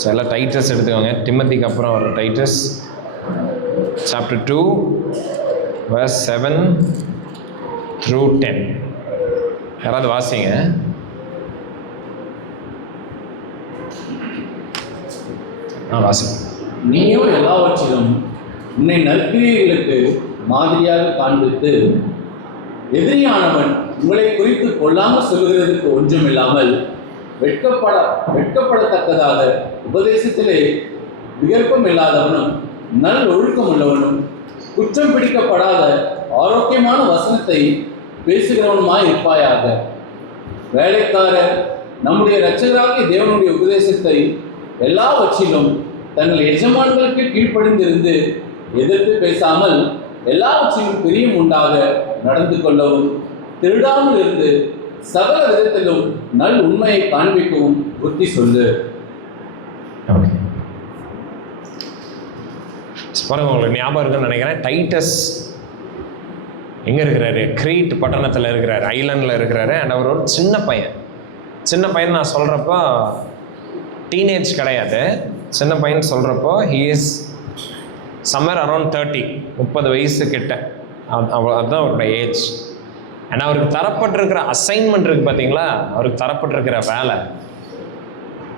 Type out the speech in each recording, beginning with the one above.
So எல்லாம் Titus எடுத்துக்கோங்க. டிமோத்திக்கு அப்புறம் வர டைட்டஸ் chapter 2 verse 7 through 10. யாராவது வாசிங்க. வாசிங்க. நீயும் எல்லாவற்றிலும் உன்னை நற்கிரியைகளுக்கு மாதிரியாக காண்பித்து, எதிரியானவன் உங்களை குறித்து கொள்ளாமல் சொல்கிறதுக்கு ஒன்றும் இல்லாமல் வெட்கப்படத்தக்கதாக உபதேசத்திலே விகற்பம் இல்லாதவனும் நல் ஒழுக்கம் உள்ளவனும் குற்றம் பிடிக்கப்படாத ஆரோக்கியமான வசனத்தை பேசுகிறவனுமாய் இருப்பாயாக. வேலைக்காரர் நம்முடைய இரட்சகராகிய தேவனுடைய உபதேசத்தை எல்லாவற்றிலும் தங்கள் எஜமான்களுக்கு கீழ்ப்படிந்திருந்து எதிர்த்து பேசாமல் எல்லாவற்றிலும் பிரியம் உண்டாக நடந்து கொள்ளவும், திருடாமல் இருந்து சகல விதத்திலும் நல் உண்மையை காண்பிக்கவும் புத்தி சொல்லு. பாருங்க, உங்களுக்கு ஞாபகம் இருக்குன்னு நினைக்கிறேன். டைட்டஸ் எங்கே இருக்கிறாரு? கிரீட் பட்டணத்தில் இருக்கிறாரு, ஐலாண்டில் இருக்கிறாரு. அண்ட் அவர் ஒரு சின்ன பையன் நான் சொல்கிறப்போ டீனேஜ் கிடையாது, சின்ன பையன் சொல்கிறப்போ ஹீ இஸ் சம்மர் அரௌண்ட் 30 வயசு கிட்ட. அதுதான் அவருடைய ஏஜ். அண்ட் அவருக்கு தரப்பட்டிருக்கிற அசைன்மெண்ட் இருக்குது பார்த்தீங்களா, அவருக்கு தரப்பட்டிருக்கிற வேலை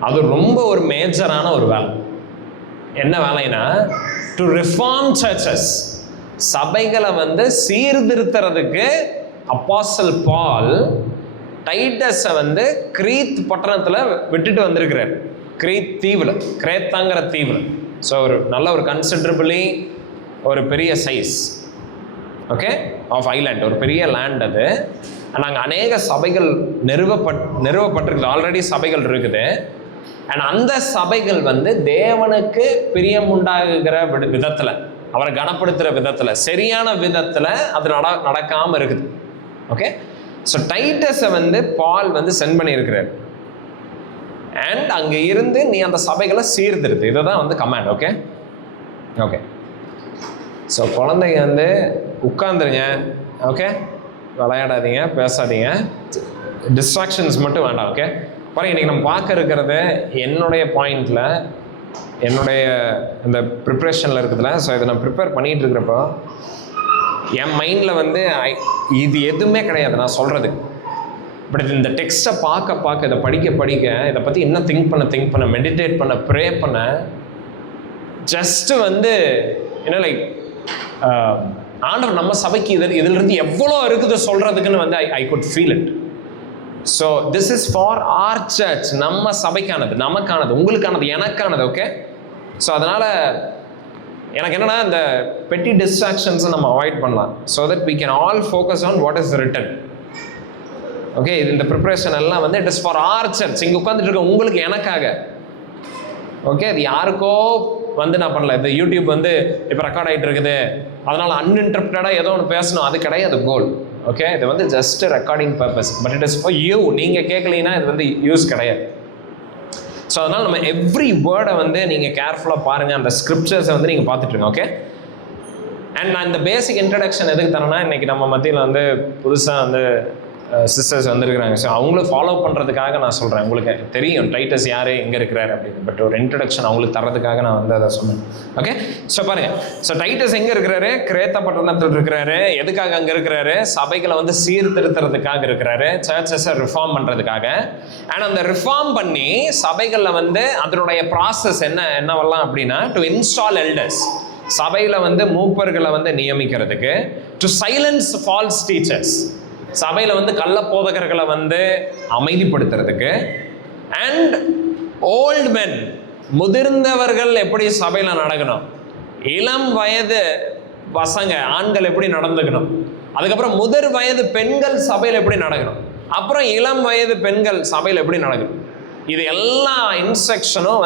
அது ரொம்ப ஒரு மேஜரான ஒரு வேலை. என்ன வேலைன்னா, டு ரிஃபார்ம் சர்ச்சஸ், சபைகளை சீர்திருத்துறதுக்கு அப்போஸ்தலர் பால் டைட்டஸை கிரீத் பட்டணத்தில் விட்டுட்டு வந்திருக்கிறார். கிரீத் தீவில், கிரேத்தாங்கிற தீவில். ஸோ ஒரு நல்ல ஒரு கன்சிடரபிளி ஒரு பெரிய சைஸ் ஆஃப் ஐலாண்ட், ஒரு பெரிய லேண்ட் அது. நாங்கள் அநேக சபைகள் நிறுவப்பட்டிருக்குது, ஆல்ரெடி சபைகள் இருக்குது. அண்ட் அந்த சபைகள் தேவனுக்கு பிரியம் உண்டாகுகிற விதத்தில், அவரை கனப்படுத்துகிற விதத்தில், சரியான விதத்தில் அது நடக்காமல் இருக்குது. ஓகே, ஸோ டைட்டஸை பால் சென்ட் பண்ணியிருக்கிறார். அண்ட் அங்கே இருந்து நீ அந்த சபைகளை சீர்திருத்து, இதை தான் கமாண்ட். ஓகே, ஸோ குழந்தைங்க உட்காந்துருங்க. ஓகே, விளையாடாதீங்க, பேசாதீங்க, டிஸ்ட்ராக்ஷன்ஸ் மட்டும் வேண்டாம். ஓகே, பாருங்க, இன்றைக்கி நம்ம பார்க்க இருக்கிறது என்னுடைய பாயிண்டில், என்னுடைய இந்த ப்ரிப்ரேஷனில் இருக்குதுல்ல. ஸோ இதை நான் ப்ரிப்பேர் பண்ணிகிட்டு இருக்கிறப்போ என் மைண்டில் இது எதுவுமே கிடையாது நான் சொல்கிறது. பட் இந்த டெக்ஸ்ட்டை பார்க்க இதை படிக்க இதை பற்றி இன்னும் திங்க் பண்ண மெடிடேட் பண்ண, ப்ரே பண்ண, ஜஸ்ட்டு என்ன லைக் ஆண்டவர் நம்ம சபைக்கு இதிலிருந்து எவ்வளோ இருக்குது சொல்கிறதுக்குன்னு I good feel it. So this is for our church, நம்ம சபைக்கானது, நமக்கானது, உங்களுக்கானது, எனக்கானது. ஓகே, ஸோ அதனால் எனக்கு என்னென்னா, இந்த பெட்டி டிஸ்ட்ராக்ஷன்ஸை நம்ம அவாய்ட் பண்ணலாம். So that we can all focus on what is written. Okay, இந்த ப்ரிப்ரேஷன் எல்லாம் it is for our church, இங்கே உட்காந்துட்டு இருக்க உங்களுக்கு, எனக்காக. ஓகே, அது யாருக்கோ நான் பண்ணல. இந்த யூடியூப் இப்போ ரெக்கார்ட் ஆகிட்டு இருக்குது, அதனால் அன்இன்டர்ப்டடாக ஏதோ ஒன்று பேசணும், அது கிடையாது கோல். ஓகே, இது just recording purpose, but it is for you. நீங்கள் கேட்கலீங்கன்னா இது யூஸ் கிடையாது. ஸோ அதனால் நம்ம எவ்ரி வேர்டை நீங்கள் கேர்ஃபுல்லாக பாருங்கள், அந்த ஸ்கிரிப்சர்ஸை நீங்கள் பார்த்துட்ருங்க. ஓகே, அண்ட் நான் இந்த பேசிக் இன்ட்ரடக்ஷன் எதுக்கு தரேன்னா, இன்றைக்கி நம்ம மத்தியில் புதுசாக சிஸ்டர்ஸ் வந்துருக்குறாங்க. ஸோ அவங்களும் ஃபாலோ பண்ணுறதுக்காக நான் சொல்கிறேன். உங்களுக்கு தெரியும் டைட்டஸ் யார், எங்கே இருக்கிறார் அப்படின்னு, பட் ஒரு இன்ட்ரடக்ஷன் அவங்களுக்கு தரதுக்காக நான் அதை சொன்னேன். ஓகே, ஸோ பாருங்கள், ஸோ டைட்டஸ் எங்கே இருக்கிறாரு? கிரேத்த பட்டணத்தில் இருக்கிறாரு. எதுக்காக அங்கே இருக்கிறாரு? சபைகளை சீர்திருத்துறதுக்காக இருக்கிறாரு, சர்ச்சஸை ரிஃபார்ம் பண்ணுறதுக்காக. அண்ட் அந்த ரிஃபார்ம் பண்ணி சபைகளில் அதனுடைய ப்ராசஸ் என்னவெல்லாம் அப்படின்னா, டு இன்ஸ்டால் எல்டர்ஸ், சபையில் மூப்பர்களை நியமிக்கிறதுக்கு, டு சைலன்ஸ் ஃபால்ஸ் டீச்சர்ஸ், சபையில் கள்ள போதகர்களை அமைதிப்படுத்துறதுக்கு, அண்ட் ஓல்ட் மென், முதிர்ந்தவர்கள் எப்படி சபையில் நடக்கணும், இளம் வயது பசங்க ஆண்கள் எப்படி நடந்துக்கணும், அதுக்கப்புறம் முதிர் வயது பெண்கள் சபையில் எப்படி நடக்கணும், அப்புறம் இளம் வயது பெண்கள் சபையில் எப்படி நடக்கணும், இது எல்லா இன்ஸ்ட்ரக்ஷனும்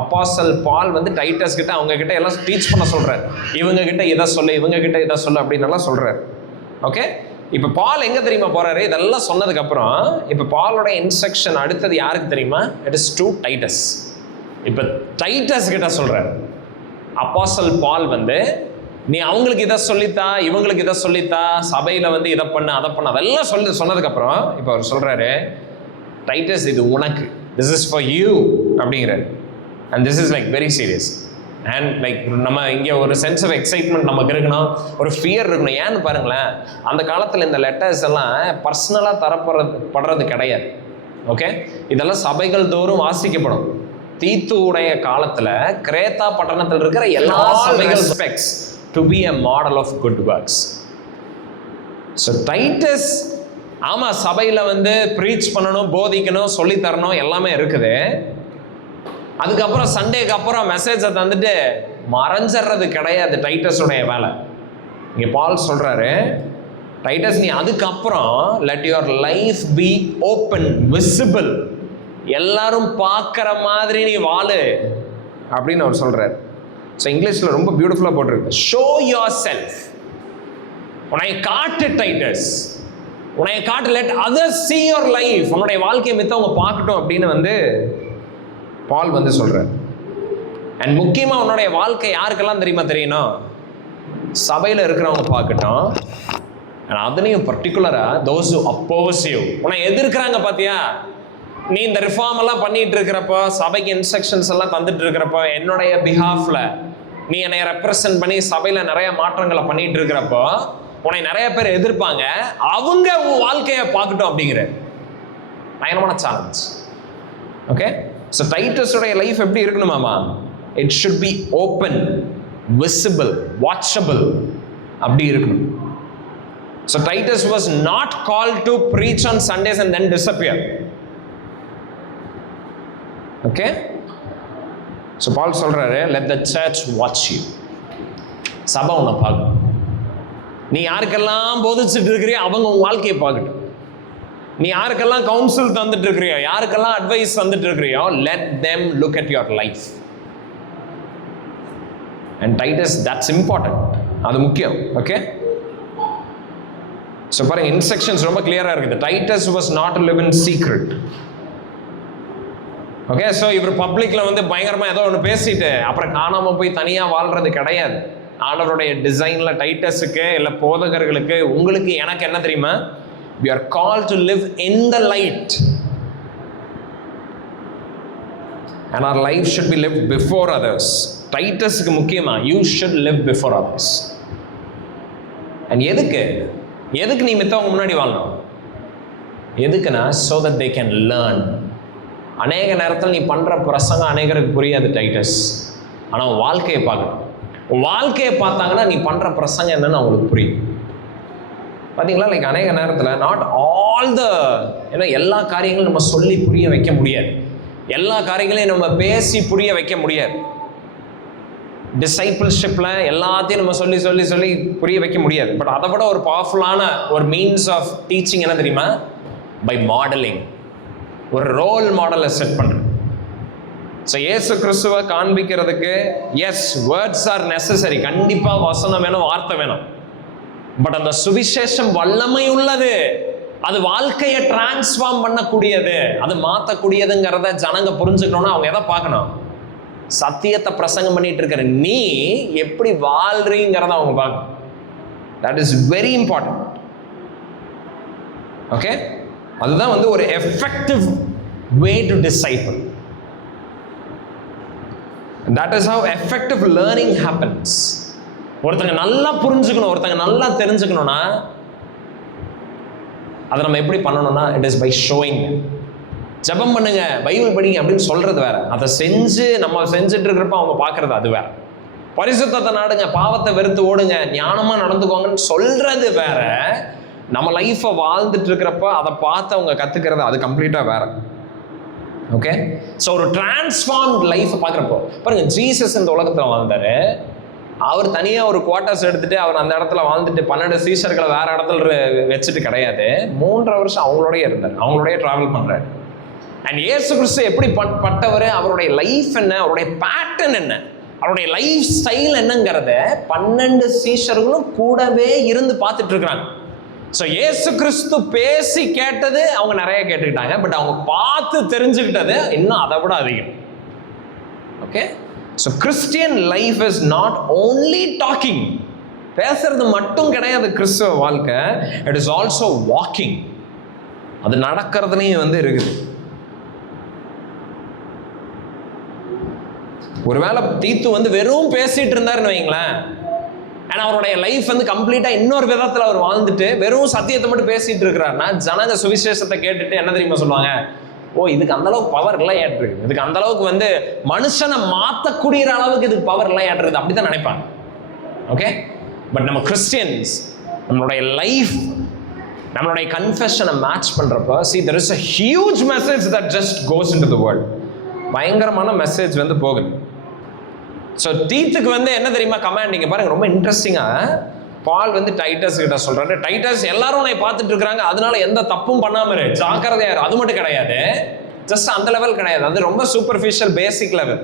அப்போஸ்தலர் பால் டைட்டஸ் கிட்ட, அவங்க கிட்ட எல்லாம் டீச் பண்ண சொல்றாரு. இவங்க கிட்ட இதை சொல்லு, இவங்க கிட்ட இதை சொல்லு அப்படின்னு எல்லாம் சொல்றாரு. ஓகே, இப்போ பால் எங்கே தெரியுமா போகிறாரு? இதெல்லாம் சொன்னதுக்கப்புறம் இப்போ பாலோட இன்ஸ்ட்ரக்ஷன் அடுத்தது யாருக்கு தெரியுமா? It is to Titus. இப்போ டைட்டஸ் கிட்ட சொல்கிறார் அப்போஸ்தலர் பால் நீ அவங்களுக்கு இதை சொல்லித்தா, இவங்களுக்கு இதை சொல்லித்தா, சபையில் இதை பண்ண, அதை பண்ண, அதெல்லாம் சொன்னதுக்கப்புறம் இப்போ அவர் சொல்கிறாரு, டைட்டஸ் இது உனக்கு, திஸ் இஸ் ஃபார் யூ அப்படிங்கிறார். And this is like very serious. And like நம்ம இங்கே ஒரு சென்ஸ் ஆஃப் எக்ஸைட்மெண்ட் நமக்கு இருக்கணும், ஒரு ஃபியர் இருக்கணும். ஏன்னு பாருங்களேன், அந்த காலத்தில் இந்த லெட்டர்ஸ் எல்லாம் பர்சனலாக படுறது கிடையாது. ஓகே, இதெல்லாம் சபைகள் தோறும் வாசிக்கப்படும். தீத்து உடைய காலத்தில் கிரேத்தா பட்டணத்தில் இருக்கிற எல்லா சபைகள் expects to be a model of good works. So Titus, ஆமாம் சபையில் வந்து ப்ரீச் பண்ணணும், போதிக்கணும், சொல்லி தரணும், எல்லாமே இருக்குது. அதுக்கப்புறம் சண்டேக்கு அப்புறம் மெசேஜை தந்துட்டு மறைஞ்சிடுறது கிடையாது டைட்டஸுடைய வேலை. இங்கே பால் சொல்கிறாரு, டைட்டஸ் நீ அதுக்கப்புறம் let your life be open visible, எல்லாரும் பார்க்குற மாதிரி நீ வாழு அப்படின்னு அவர் சொல்கிறார். ஸோ இங்கிலீஷில் ரொம்ப பியூட்டிஃபுல்லாக போட்டிருக்கு, ஷோ யோர் செல்ஃப். உன்னை காட்டு டைட்டஸ், உன்னை காட்டு, let others see your life, உன்னுடைய வாழ்க்கையை மித்தவங்க பார்க்கட்டும் அப்படின்னு வந்து பால் வந்து சொல்கிறார். அண்ட் முக்கியமாக உன்னுடைய வாழ்க்கை யாருக்கெல்லாம் தெரியணும், சபையில் இருக்கிறவங்க பார்க்கட்டும். அண்ட் அதுலேயும் பர்டிகுலராக those who oppose you, உன்னை எதிர்க்கிறாங்க பார்த்தியா, நீ இந்த ரிஃபார்ம் எல்லாம் பண்ணிட்டு இருக்கிறப்போ, சபைக்கு இன்ஸ்ட்ரக்ஷன்ஸ் எல்லாம் தந்துட்டு இருக்கிறப்போ, என்னுடைய பிஹாஃப்ல நீ என்னை ரெப்ரசன்ட் பண்ணி சபையில் நிறைய மாற்றங்களை பண்ணிட்டு இருக்கிறப்போ உன்னை நிறைய பேர் எதிர்ப்பாங்க, அவங்க உன் வாழ்க்கையை பார்க்கட்டும் அப்படிங்கிற பயங்கரமான சேலஞ்ச். ஓகே, ஸோ டைட்டஸோடைய லைஃப் எப்படி இருக்கணுமாமா, it should be open, visible, watchable, அப்படி இருக்கணும். So Titus was not called to preach on Sundays and then disappear. Okay, so Paul சொல்றாரு, let the church watch you, சபை உன்னை பார்க்கணும். நீ யாருக்கெல்லாம் போதிச்சுட்டு இருக்கிறியோ அவங்க உன் வாழ்க்கையை பார்க்கட்டும். நீ யாருக்கெல்லாம் கவுன்சில் தந்துட்டு இருக்கிறியோ, யாருக்கெல்லாம் அட்வைஸ் தந்துட்டு இருக்கிறியோ, let them look at your life. And Titus, that's important, அது முக்கியம். ஓகே, ஸோ பாருங்க இன்ஸ்ட்ரக்ஷன்ஸ் ரொம்ப கிளியராக இருக்குது. Titus was not live in secret. Okay, so இவர் பப்ளிக்கில் வந்து பயங்கரமாக ஏதோ ஒன்று பேசிட்டு அப்புறம் காணாமல் போய் தனியாக வாழ்றது கிடையாது. ஆண்டவருடைய டிசைனில் டைட்டஸுக்கு இல்லை போதகர்களுக்கு உங்களுக்கு எனக்கு என்ன தெரியுமா, we are called to live in the light and our life should be lived before others. டைட்டஸுக்கு முக்கியமா, you should live before others. and எதுக்கு நீ மித்தவங்க முன்னாடி வாழணும், எதுக்குன்னா so that they can learn. அநேக நேரத்தில் நீ பண்ணுற பிரசங்கம் அநேகருக்கு புரியாது டைட்டஸ், ஆனால் வாழ்க்கையை பார்க்கணும். வாழ்க்கையை பார்த்தாங்கன்னா நீ பண்ணுற பிரசங்கம் என்னன்னு அவங்களுக்கு புரியும். பார்த்தீங்களா, லைக் அநேக நேரத்தில் நாட் ஆல் த, ஏன்னா எல்லா காரியங்களும் நம்ம சொல்லி புரிய வைக்க முடியாது, எல்லா காரியங்களையும் நம்ம பேசி புரிய வைக்க முடியாது. டிசைபிள்ஷிப்பில் எல்லாத்தையும் நம்ம சொல்லி சொல்லி சொல்லி புரிய வைக்க முடியாது. பட் அதை விட ஒரு பவர்ஃபுல்லான ஒரு மீன்ஸ் ஆஃப் டீச்சிங் என்ன தெரியுமா, பை மாடலிங். ஒரு ரோல் மாடலை செட் பண்ணுறது. ஸோ இயேசு கிறிஸ்துவை காண்பிக்கிறதுக்கு எஸ் வேர்ட்ஸ் ஆர் நெசசரி, கண்டிப்பாக வசனம் வேணும், வார்த்தை வேணும். பட் அந்த சுவிசேஷம் வல்லமை உள்ளது, அது வாழ்க்கையை டிரான்ஸ்ஃபார்ம் பண்ணக்கூடியது, அது மாற்றக்கூடியதுங்கிறத ஜனங்க புரிஞ்சுக்கணும்னா அவங்க எதை பார்க்கணும், சத்தியத்தை பிரசங்கம் பண்ணிட்டு இருக்கிற நீ எப்படி வாழ்றீங்கிறத அவங்க பார்க்கணும். That is very important. Okay, அதுதான் வந்து ஒரு effective way to disciple. That is how effective learning happens. ஒருத்தங்க நல்லா புரிஞ்சுக்கணும், ஒருத்தங்க நல்லா தெரிஞ்சுக்கணும்னா அதை நம்ம எப்படி பண்ணணும்னா, இட் இஸ் பை ஷோயிங். ஜெபம் பண்ணுங்க, பைபிள் படிங்க அப்படின்னு சொல்றது வேற, அதை செஞ்சு நம்ம செஞ்சுட்டு இருக்கிறப்ப அவங்க பார்க்கறது அது வேற. பரிசுத்தத்தை நாடுங்க, பாவத்தை வெறுத்து ஓடுங்க, ஞானமா நடந்துக்கோங்கன்னு சொல்றது வேற. நம்ம லைஃப்பை வாழ்ந்துட்டு இருக்கிறப்ப அதை பார்த்து அவங்க கத்துக்கிறது அது கம்ப்ளீட்டா வேற. ஓகே, ஸோ ஒரு டிரான்ஸ்ஃபார்ம்ட் லைஃப்பை பார்க்குறப்போ பாருங்க, ஜீசஸ் இந்த உலகத்தில் வாழ்ந்தாரு. அவர் தனியாக ஒரு குவார்ட்டர்ஸ் எடுத்துட்டு அவர் அந்த இடத்துல வாழ்ந்துட்டு 12 சீஷர்களை வேற இடத்துல வச்சுட்டு கிடையாது. 3.5 வருஷம் அவங்களோடய இருந்தார், அவங்களோடய ட்ராவல் பண்ணுறாரு. அண்ட் இயேசு கிறிஸ்து எப்படி பட்டவர், அவருடைய லைஃப் என்ன, அவருடைய பேட்டர்ன் என்ன, அவருடைய லைஃப் ஸ்டைல் என்னங்கிறத 12 சீஷர்களும் கூடவே இருந்து பார்த்துட்டு இருக்கிறாங்க. ஸோ இயேசு கிறிஸ்து பேசி கேட்டது அவங்க நிறைய கேட்டுக்கிட்டாங்க, பட் அவங்க பார்த்து தெரிஞ்சுக்கிட்டது இன்னும் அதை விட அதிகம். Okay, so Christian life is not only talking, பேசுறது மட்டும் கிடையாது கிறிஸ்துவ வாழ்க்கை. இட் இஸ் ஆல்சோ வாக்கிங், அது நடக்கிறதுலையும் வந்து இருக்குது. ஒருவேளை தீத்து வந்து வெறும் பேசிட்டு இருந்தாருன்னு வைங்களேன், ஏன்னா அவருடைய லைஃப் வந்து கம்ப்ளீட்டா இன்னொரு விதத்துல அவர் வாழ்ந்துட்டு வெறும் சத்தியத்தை மட்டும் பேசிட்டு இருக்கிறாருன்னா, ஜனங்க சுவிசேஷத்தை கேட்டுட்டு என்ன தெரியுமா சொல்லுவாங்க, ஓ இதுக்கு அந்த அளவுக்கு பவர் எல்லாம் ஏற்றிருக்கு, இதுக்கு அந்த அளவுக்கு வந்து மனுஷனை மாத்தக்கூடிய அளவுக்கு இதுக்கு பவர் எல்லாம் ஏற்றிருக்கு, அப்படிதான் நினைப்பாங்க. ஓகே, பட் நம்ம கிறிஸ்டியன்ஸ் நம்மளுடைய லைஃப், நம்மளுடைய கன்ஃபெஷனை மேட்ச் பண்றப்ப, see there is a huge message that just goes into the world. பயங்கரமான மெசேஜ் வந்து போகுது. ஸோ தீத்துக்கு வந்து என்ன தெரியுமா கமாண்ட், நீங்க பாருங்க ரொம்ப இன்ட்ரெஸ்டிங்கா பால் வந்து டைட்டஸ் கிட்ட சொல்றாரு, டைட்டஸ் எல்லாரும் உன்னை பார்த்துட்டு இருக்காங்க, அதனால எந்த தப்பும் பண்ணாம இரு, ஜாக்கிரதையா இரு. அது மட்டும் கிடையாது, ஜஸ்ட் அந்த லெவல் கிடையாது, அது ரொம்ப சூப்பர்ஃபிஷியல் பேசிக் லெவல்.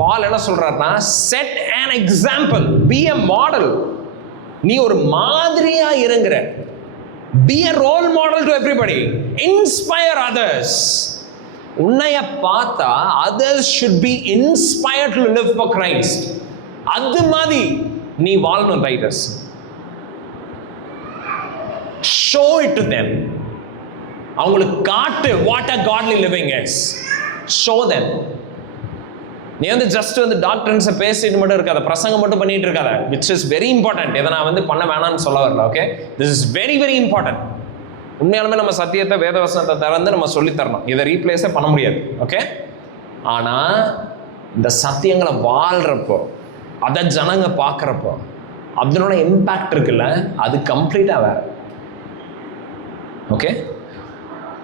பால் என்ன சொல்றாருன்னா, set an example, be a model. நீ ஒரு மாதிரியா இருங்கற, be a role model to everybody, inspire others. உன்னைய பார்த்தா others should be inspired to live for Christ. அது மாதிரி நீ வாழணும் Titus. show it to them. அவங்களுக்கு காட்டு what a godly living is. show them. நீ வந்து ஜஸ்ட் வந்து டாக்டர்ஸை பேசிட்டு மட்டும் இருக்காத, பிரசங்கம் மட்டும் பண்ணிட்டு இருக்காத, which is very important. இதை நான் வந்து பண்ண வேணாம்னு சொல்ல வரல. Okay, this is very very important. உண்மையாலுமே நம்ம சத்தியத்தை வேதவசனத்தை திறந்து நம்ம சொல்லி தரணும், இதை ரீப்ளேஸே பண்ண முடியாது. ஓகே, ஆனா இந்த சத்தியங்களை வாழ்றப்போ, அதை ஜனங்க பார்க்குறப்போ அதனோட இம்பேக்ட் இருக்குல்ல, அது கம்ப்ளீட்டாக வேற. ஓகே,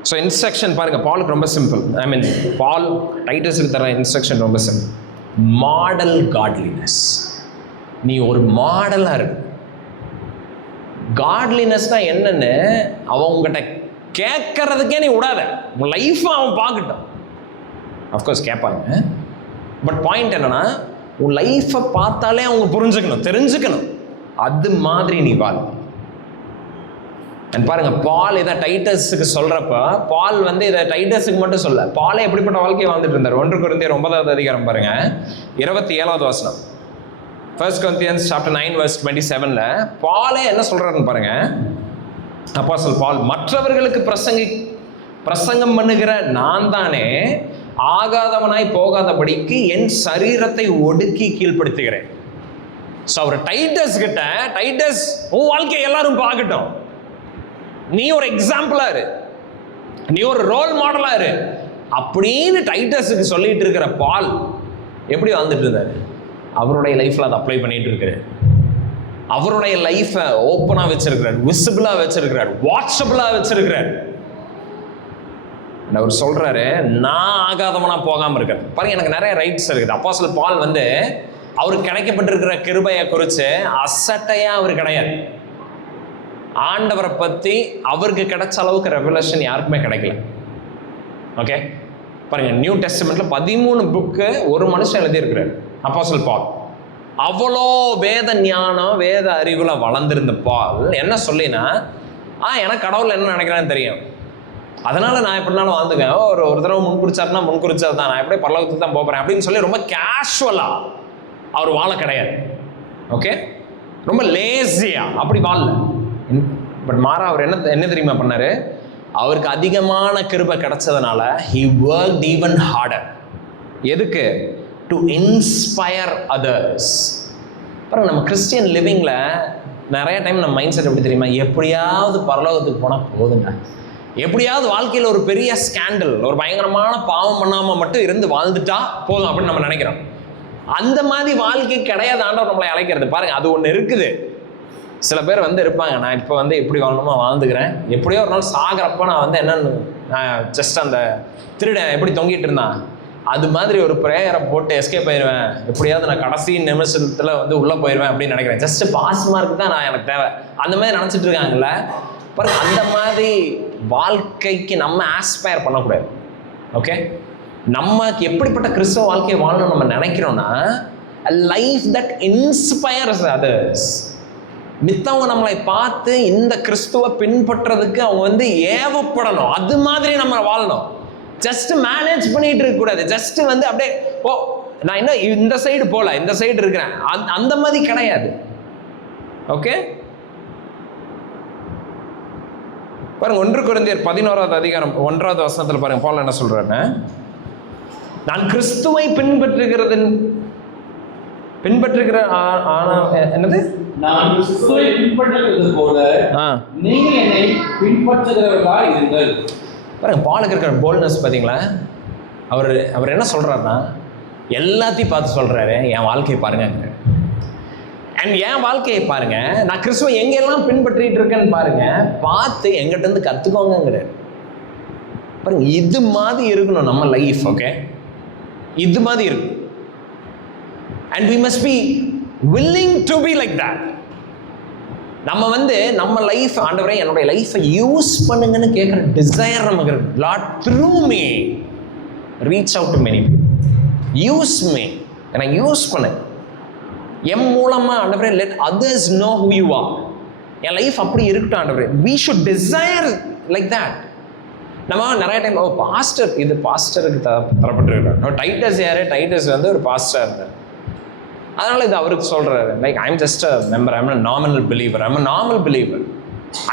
ஸோ இன்ஸ்ட்ரக்ஷன் பாருங்க, பாலுக்கு ரொம்ப சிம்பிள். ஐ மீன் பால் டைட்டஸுக்கு தர இன்ஸ்ட்ரக்ஷன் ரொம்ப சிம்பிள். Model godliness. நீ ஒரு மாடலாக இருக்கு. காட்லினஸ் தான் என்னன்னு அவன் உங்ககிட்ட கேட்கறதுக்கே நீ விடாத, உன் லைஃப்பை அவன் பார்க்கட்டும். அஃப்கோர்ஸ் கேட்பாங்க, பட் பாயிண்ட் என்னன்னா, உன் லைஃப்பை பார்த்தாலே அவங்க புரிஞ்சுக்கணும், தெரிஞ்சுக்கணும். அது மாதிரி நீ வாழ். பாருங்க, பால் இதை டைட்டஸுக்கு சொல்றப்ப, பால் வந்து இதை டைட்டஸுக்கு மட்டும் சொல்ல, பாலே எப்படிப்பட்ட வாழ்க்கையை வாழ்ந்துட்டு இருந்தார். 1 கொரிந்தியர் 9வது அதிகாரம் பாருங்க, 27வது வசனம். 1 Corinthians chapter 9 verse 27ல பாலே என்ன சொல்றாருன்னு பாருங்க. அப்போஸ்தலன் பால், மற்றவர்களுக்கு பிரசங்கம் பண்ணுகிற நான் தானே ஆகாதவனாய் போகாதபடிக்கு என் சரீரத்தை ஒடுக்கி கீழ்ப்படுத்துகிறேன். ஸோ அவர் டைட்டஸ் கிட்ட, டைட்டஸ் உன் வாழ்க்கையை எல்லாரும் பார்க்கட்டும், நீ ஒரு எக்ஸாம்பிளா இரு, நீ ஒரு ரோல் மாடலா இரு அப்படின்னு டைட்டஸுக்கு சொல்லிட்டு இருக்கிற பால் எப்படி வாழ்ந்துட்டு இருந்தாரு? அவருடைய லைஃப்ல அதை அப்ளை பண்ணிட்டு இருக்கிறார். அவருடைய லைஃபை ஓப்பனா வச்சிருக்கிறார், விசிபிளா வச்சிருக்கிறார், வாட்சபிளா வச்சிருக்கிறார். அவர் சொல்றாரு, நான் ஆகாதவனா போகாம இருக்க. பாருங்க, எனக்கு நிறைய ரைட்ஸ் இருக்குது. அப்போஸ்தலன் பால் வந்து அவருக்கு கிடைக்கப்பட்டிருக்கிற கிருபையை குறித்து அசட்டையா அவர் கிடையாது. ஆண்டவரை பத்தி அவருக்கு கிடைச்ச அளவுக்கு ரெவலேஷன் யாருக்குமே கிடைக்கல. ஓகே, பாருங்க, நியூ டெஸ்டமெண்ட்ல 13 புக்கு ஒரு மனுஷன் எழுதியிருக்கிறார், அப்போஸ்தலன் பால். அவ்வளோ வேத ஞானம், வேத அறிவுல வளர்ந்திருந்த பால் என்ன சொல்லினா, எனக்கு கடவுள் என்ன நினைக்கிறான்னு தெரியும், அதனால நான் எப்படினாலும் வாழ்ந்துக்கேன், ஒரு தடவை முன்குறிச்சாருன்னா முன்குறிச்சது தான், நான் எப்படியே பரலோகத்துக்கு தான் போகிறேன் அப்படின்னு சொல்லி ரொம்ப கேஷுவலா அவர் வாழ கிடையாது. ஓகே, ரொம்ப லேசியா அப்படி வாழல. பட் மாறா அவர் என்ன தெரியுமா பண்ணாரு? அவருக்கு அதிகமான கிருபை கிடைச்சதுனால he worked even harder. எதுக்கு? to inspire others. பாருங்க, நம்ம கிறிஸ்டியன் லிவிங்ல நிறைய டைம் நம்ம மைண்ட் செட் எப்படி தெரியுமா? எப்படியாவது பரலோகத்துக்கு போனால் போதுங்க, எப்படியாவது வாழ்க்கையில் ஒரு பெரிய ஸ்கேண்டல், ஒரு பயங்கரமான பாவம் பண்ணாமல் மட்டும் இருந்து வாழ்ந்துட்டா போதும் அப்படின்னு நம்ம நினைக்கிறோம். அந்த மாதிரி வாழ்க்கை கிடையாது ஆண்டவர் நம்மளை அழைக்கிறது. பாருங்க, அது ஒன்று இருக்குது. சில பேர் வந்து இருப்பாங்க, நான் இப்போ வந்து எப்படி வாழணுமோ வாழ்ந்துக்கிறேன், எப்படியோ ஒரு நாள் சாகிறப்ப நான் வந்து என்னன்னு, ஜஸ்ட் அந்த திருடன் எப்படி தொங்கிட்டு இருந்தான் அது மாதிரி ஒரு ப்ரேயரை போட்டு எஸ்கேப் ஆயிடுவேன், எப்படியாவது நான் கடைசி நிமிஷத்தில் வந்து உள்ளே போயிடுவேன் அப்படின்னு நினைக்கிறேன். ஜஸ்ட் பாஸ் மார்க் தான் நான் எனக்கு தேவை, அந்த மாதிரி நினச்சிட்டு இருக்காங்கல்ல. பாருங்க, அந்த மாதிரி வாழ்க்கைக்கு நம்ம ஆஸ்பயர் பண்ணக்கூடாது. ஓகே, நமக்கு எப்படிப்பட்ட கிறிஸ்தவ வாழ்க்கையை வாழணும் நம்ம நினைக்கிறோம்னா, a life that inspires others. மித்தவங்க நம்மளை பார்த்து இந்த கிறிஸ்துவ பின்பற்றதுக்கு அவங்க வந்து ஏவப்படணும், அது மாதிரி நம்ம வாழணும். ஜஸ்ட் மேனேஜ் பண்ணிட்டு இருக்க கூடாது. ஜஸ்ட் வந்து அப்படியே ஓ நான் என்ன இந்த சைடு போல இந்த சைடு இருக்கிறேன், அந்த மாதிரி கிடையாது. ஓகே, பாருங்க 1 கொரிந்தியர் 11வது அதிகாரம் 1வது வசனத்தில் பாருங்க, பவுல் என்ன சொல்றாருன்னு, நான் கிறிஸ்துவை பின்பற்றுகிற என்னது, நான் கிறிஸ்துவை பின்பற்றுகிறது போல நீங்கள் என்னை பின்பற்றுகிறவர்களாய் இருங்கள். பாருங்க, பாலுக்கு இருக்கிற போல்ட்னஸ் பார்த்தீங்களா? அவர் என்ன சொல்றாருன்னா, எல்லாத்தையும் பார்த்து சொல்றாரு, என் வாழ்க்கையை பாருங்க. அண்ட் என் வாழ்க்கையை பாருங்க, நான் கிறிஸ்துவை எங்கெல்லாம் பின்பற்றிட்டு இருக்கேன்னு பாருங்க, பார்த்து எங்கிட்ட இருந்து கத்துக்கோங்கிறாரு. பாருங்க, இது மாதிரி இருக்கணும் நம்ம லைஃப். ஓகே, இது மாதிரி இருக்கும். And we must be willing to be like that. நம்ம லைஃப், ஆண்டவரே என்னுடைய லைஃப்பை யூஸ் பண்ணுங்கன்னு கேட்குற டிசைர் நமக்கு இருக்கு. Lord, through me reach out to many people, use me, என்னை யூஸ் பண்ணு. என் மூலமா ஆண்டவரே let others know who you are. N life அப்படி இருக்கட்டும் ஆண்டவரே. we should desire like that. நம்ம நிறைய டைம் பாஸ்டர், இது பாஸ்டருக்கு தரப்பட்டிருக்கிறார். டைட்டஸ் யாரு? டைட்டஸ் ஒரு பாஸ்டர் இருந்தார். அதனால இது அவருக்கு சொல்றாரு, like I am just a member, I am a nominal believer, I am a normal believer,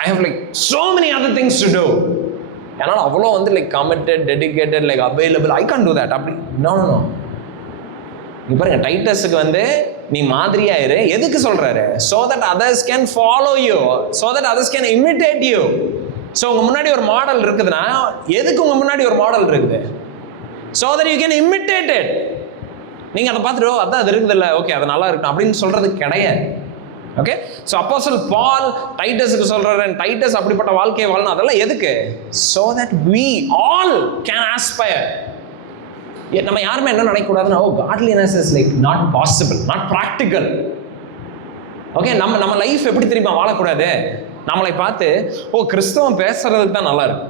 I have like so many other things to do. என்னால் அவ்வளோ like committed, dedicated, like available, I can't do that. அப்படி no. நீ பாருங்க, டைட்டஸுக்கு நீ மாதிரியா இரு. எதுக்கு சொல்றாரு? so that others can follow you, so that others can imitate you. So உங்க முன்னாடி ஒரு மாடல் இருக்குதுன்னா, எதுக்கு உங்க முன்னாடி ஒரு மாடல் இருக்குது? so that you can imitate it. நீங்க அதை பார்த்துட்டு அதான் அது இருக்குது இல்லை, ஓகே அது நல்லா இருக்கணும் அப்படின்னு சொல்றது கிடையாது. ஓகே, ஸோ அப்போஸ்தலர் பால் டைட்டஸுக்கு சொல்றாரு, டைட்டஸ் அப்படிப்பட்ட வாழ்க்கையை வாழணும். அதெல்லாம் எதுக்கு? so that we all can aspire. நம்ம யாருமே என்ன நினைக்கக்கூடாதுன்னா, godliness is like not possible, not practical. Okay, நம்ம லைஃப் எப்படி தெரியுமா வாழக்கூடாது? நம்மளை பார்த்து கிறிஸ்தவம் பேசுறதுக்கு தான் நல்லா இருக்கு,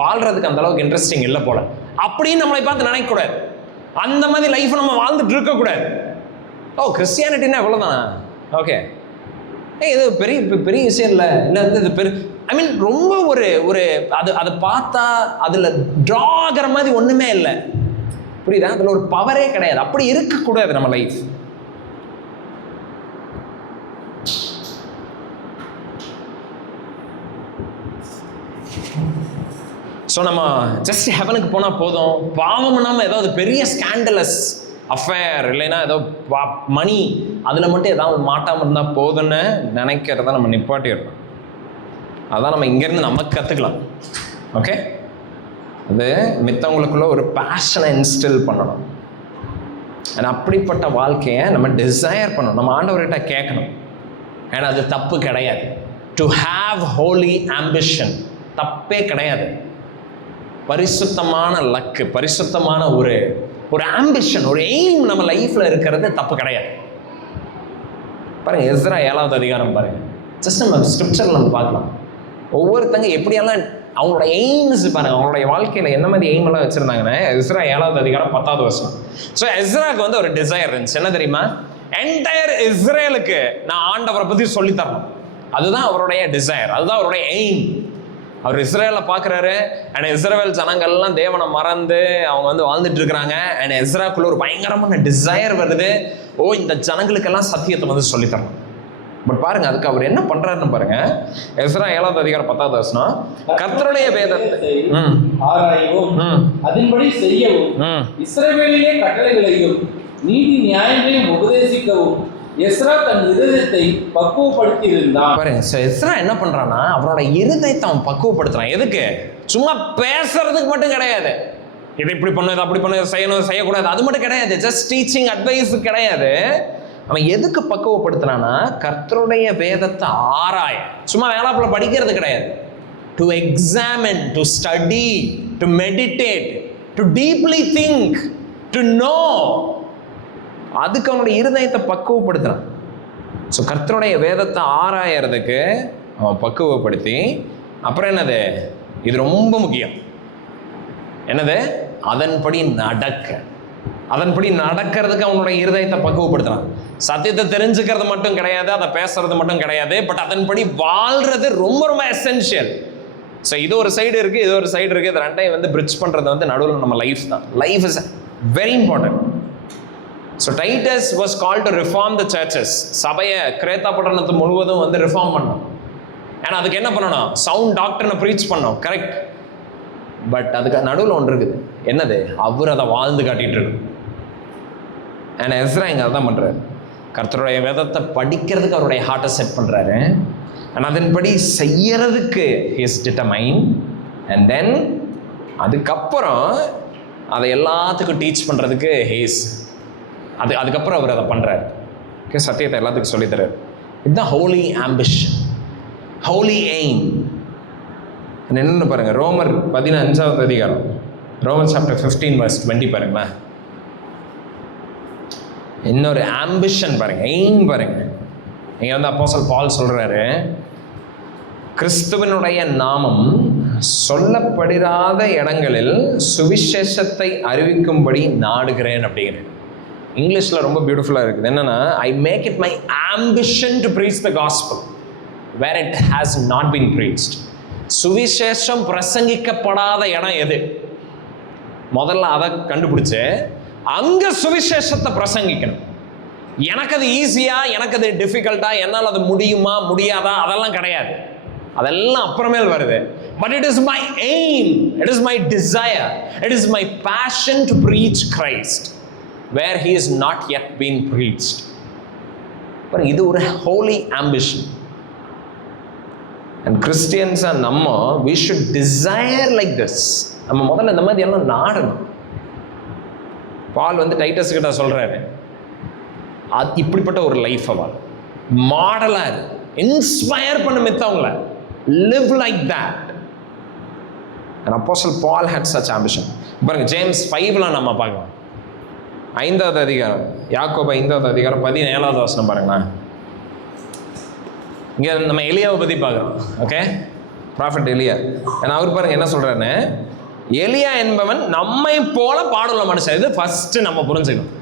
வாழ்றதுக்கு அந்த அளவுக்கு இன்ட்ரெஸ்டிங் இல்லை போல அப்படின்னு நம்மளை பார்த்து நினைக்கக்கூடாது. அந்த மாதிரி லைஃப் நம்ம வாழ்ந்துட்டு இருக்கக்கூடாது. கிறிஸ்டியானிட்டின்னா இவ்வளோதானா? ஓகே, இது பெரிய விஷயம் இல்லை. இது ஐ மீன் ரொம்ப அதை பார்த்தா அதில் ட்ரா ஆகிற மாதிரி ஒன்றுமே இல்லை. புரியுதா? அதில் ஒரு பவரே கிடையாது. அப்படி இருக்கக்கூடாது நம்ம லைஃப். ஸோ நம்ம ஜஸ்ட் ஹெவனுக்கு போனால் போதும், பாவம் இல்லாமல் ஏதாவது பெரிய ஸ்கேண்டலஸ் அஃபேர் இல்லைன்னா ஏதோ மணி அதில் மட்டும் ஏதாவது மாட்டாமல் இருந்தால் போதும்னு நினைக்கிறத நம்ம நிப்பாட்டிடணும். அதான் நம்ம இங்கேருந்து நமக்கு கற்றுக்கலாம். ஓகே, அது மித்தவங்களுக்குள்ள ஒரு பேஷனை இன்ஸ்டில் பண்ணணும். அண்ட் அப்படிப்பட்ட வாழ்க்கையை நம்ம டிசைர் பண்ணணும், நம்ம ஆண்டவர்கிட்ட கேட்கணும். ஏன்னா அது தப்பு கிடையாது. டு ஹாவ் ஹோலி ஆம்பிஷன் தப்பே கிடையாது. பரிசுத்தமான லக்கு, பரிசுத்தமான ஒரு ஆம்பிஷன், ஒரு எய்ம் நம்ம லைஃப்ல இருக்கிறது தப்பு கிடையாது. பாருங்க, எஸ்ரா 7வது அதிகாரம் பாருங்க. ஜஸ்ட் நம்ம ஸ்கிரிப்சர்ல நம்ம பார்க்கலாம். ஒவ்வொருத்தங்க எப்படியெல்லாம் அவங்களோட எய்ம்ஸ் பாருங்க, அவங்களுடைய வாழ்க்கையில என்ன மாதிரி எய்ம் எல்லாம் வச்சிருந்தாங்கன்னா, எஸ்ரா 7வது அதிகாரம் 10வது வசனம். ஸோ எஸ்ராக்கு ஒரு டிசைர் இருந்துச்சு. என்ன தெரியுமா? என்டையர் இஸ்ரேலுக்கு நான் ஆண்டவரை பத்தி சொல்லி தரணும். அதுதான் அவருடைய டிசைர், அதுதான் அவருடைய எய்ம். அவர் இஸ்ரேலை பார்க்குறாரு. அண்ட் இஸ்ரேல் ஜனங்கள்லாம் தேவனை மறந்து அவங்க வாழ்ந்துட்டு இருக்கிறாங்க. அண்ட் எஸ்ராக்குள்ள ஒரு பயங்கரமான டிசைர் வருது, இந்த ஜனங்களுக்கெல்லாம் சத்தியத்தை சொல்லித்தரணும். பட் பாருங்க, அதுக்கு அவர் என்ன பண்றாருன்னு பாருங்க. எஸ்ரா 7வது அதிகாரம் 10வது வசனம், கர்த்தருடைய வேதத்தை ஆராயவும் அதன்படி செய்யவும் இஸ்ரவேலிலே கட்டளைகளையும் நீதி நியாயங்களையும் உபதேசிக்கவும் எஸ்ரா தன் இருதயத்தை பக்குவப்படுத்தி இருந்தான். பாருங்க, எஸ்ரா என்ன பண்றான்னா, அவரோட இருதயத்தை அவன் பக்குவப்படுத்துறான். எதுக்கு? சும்மா பேசுறதுக்கு மட்டும் கிடையாது. இதை இப்படி பண்ணு, அப்படி பண்ணு, செய்யணும், செய்யக்கூடாது, அது மட்டும் கிடையாது. ஜஸ்ட் டீச்சிங், அட்வைஸ் கிடையாது. அவன் எதுக்கு பக்குவப்படுத்துறான்னா, கர்த்தருடைய வேதத்தை ஆராய, சும்மா வேளாப்புல படிக்கிறது கிடையாது. To examine, to study, to meditate, to deeply think, to know. அதுக்கு அவனுடைய இருதயத்தை பக்குவப்படுத்துறான். ஸோ கர்த்தருடைய வேதத்தை ஆராயறதுக்கு அவன் பக்குவப்படுத்தி, அப்புறம் என்னது, இது ரொம்ப முக்கியம், என்னது, அதன்படி நடக்கிறதுக்கு அவனுடைய இருதயத்தை பக்குவப்படுத்துறான். சத்தியத்தை தெரிஞ்சுக்கிறது மட்டும் கிடையாது, அதை பேசுறது மட்டும் கிடையாது, பட் அதன்படி வாழ்றது ரொம்ப ரொம்ப எசென்ஷியல். ஸோ இது ஒரு சைடு இருக்கு, இது ஒரு சைடு இருக்கு. இது ரெண்டையும் பிரிட்ஜ் பண்றது நடுவில் நம்ம லைஃப் தான். Life is very important. So Titus was called to reform the churches. சபையை கிரேத்தா பட்டணத்தை முழுவதும் ரிஃபார்ம் பண்ணணும். ஏன்னா அதுக்கு என்ன பண்ணணும்? சவுண்ட் டாக்டர்னை ப்ரீச் பண்ணணும். கரெக்ட். பட் அதுக்கு நடுவில் ஒன்று இருக்குது. என்னது? அவர் அதை வாழ்ந்து காட்டிட்டு இருக்கு. ஏன்னா எஸ்ரா இங்கே அதான் பண்ணுறாரு. கர்த்தருடைய வேதத்தை படிக்கிறதுக்கு அவருடைய ஹார்ட்டை செட் பண்ணுறாரு. அண்ட் அதன்படி செய்யறதுக்கு இஸ் டிட்டர்மைன். அண்ட் தென் அதுக்கப்புறம் அதை எல்லாத்துக்கும் டீச் பண்ணுறதுக்கு அதுக்கப்புறம் அவர் அதை பண்ணுறாரு. ஓகே, சத்தியத்தை எல்லாத்துக்கும் சொல்லித்தரார். இதுதான் ஹோலி ஆம்பிஷன், ஹோலி எய்ம். என்னென்னு பாருங்கள், ரோமர் 15வது அதிகாரம், ரோமன் சாப்டர் 15:20 பாருங்களேன். இன்னொரு ஆம்பிஷன் பாருங்க, எய்ம் பாருங்க. இங்கே வந்து அப்போஸ்தலன் பால் சொல்றாரு, கிறிஸ்துவனுடைய நாமம் சொல்லப்படாத இடங்களில் சுவிசேஷத்தை அறிவிக்கும்படி நாடுகிறேன் அப்படிங்கிறேன். இங்கிலீஷில் ரொம்ப பியூட்டிஃபுல்லாக இருக்குது. என்னன்னா, I make it my ambition to preach the gospel where it has not been preached. சுவிசேஷம் பிரசங்கிக்கப்படாத இடம் எது? முதல்ல அதை கண்டுபிடிச்சு அங்க சுவிசேஷத்தை பிரசங்கிக்கணும். எனக்கு அது ஈஸியா, எனக்கு அது டிஃபிகல்ட்டா, என்னால் அது முடியுமா முடியாதா அதெல்லாம் கிடையாது. அதெல்லாம் அப்புறமேல் வருது. But it is my aim, it is my desire, it is my passion to preach Christ where he is not yet been preached. இது ஒரு ஹோலி ஆம்பிஷன். அண்ட் கிறிஸ்டியன்ஸா நம்ம we should desire like this. நம்ம முதல்ல இந்த மாதிரி எல்லாம் நாடணும். பால் வந்து டைட்டஸ் கிட்ட சொல்றாரு, அது இப்படிப்பட்ட ஒரு லைஃப் அவள் மாடலா இன்ஸ்பயர் பண்ண மித்தவங்கள live like that. And Apostle Paul had such ambition. பாருங்க, ஜேம்ஸ் 5ல நம்ம பார்க்கலாம். 5வது அதிகாரம், யாக்கோபு 5வது அதிகாரம் 17வது வசனம் பாருங்களேன். இங்கே நம்ம எலியாவை பற்றி பார்க்குறோம். ஓகே, ப்ராஃபட் எலியா. ஏன்னா அவர் பாருங்க என்ன சொல்கிறாருன்னு, எலியா என்பவன் நம்மை போல பாடுள்ள மனுஷன். இது ஃபர்ஸ்ட் நம்ம புரிஞ்சுக்கணும்.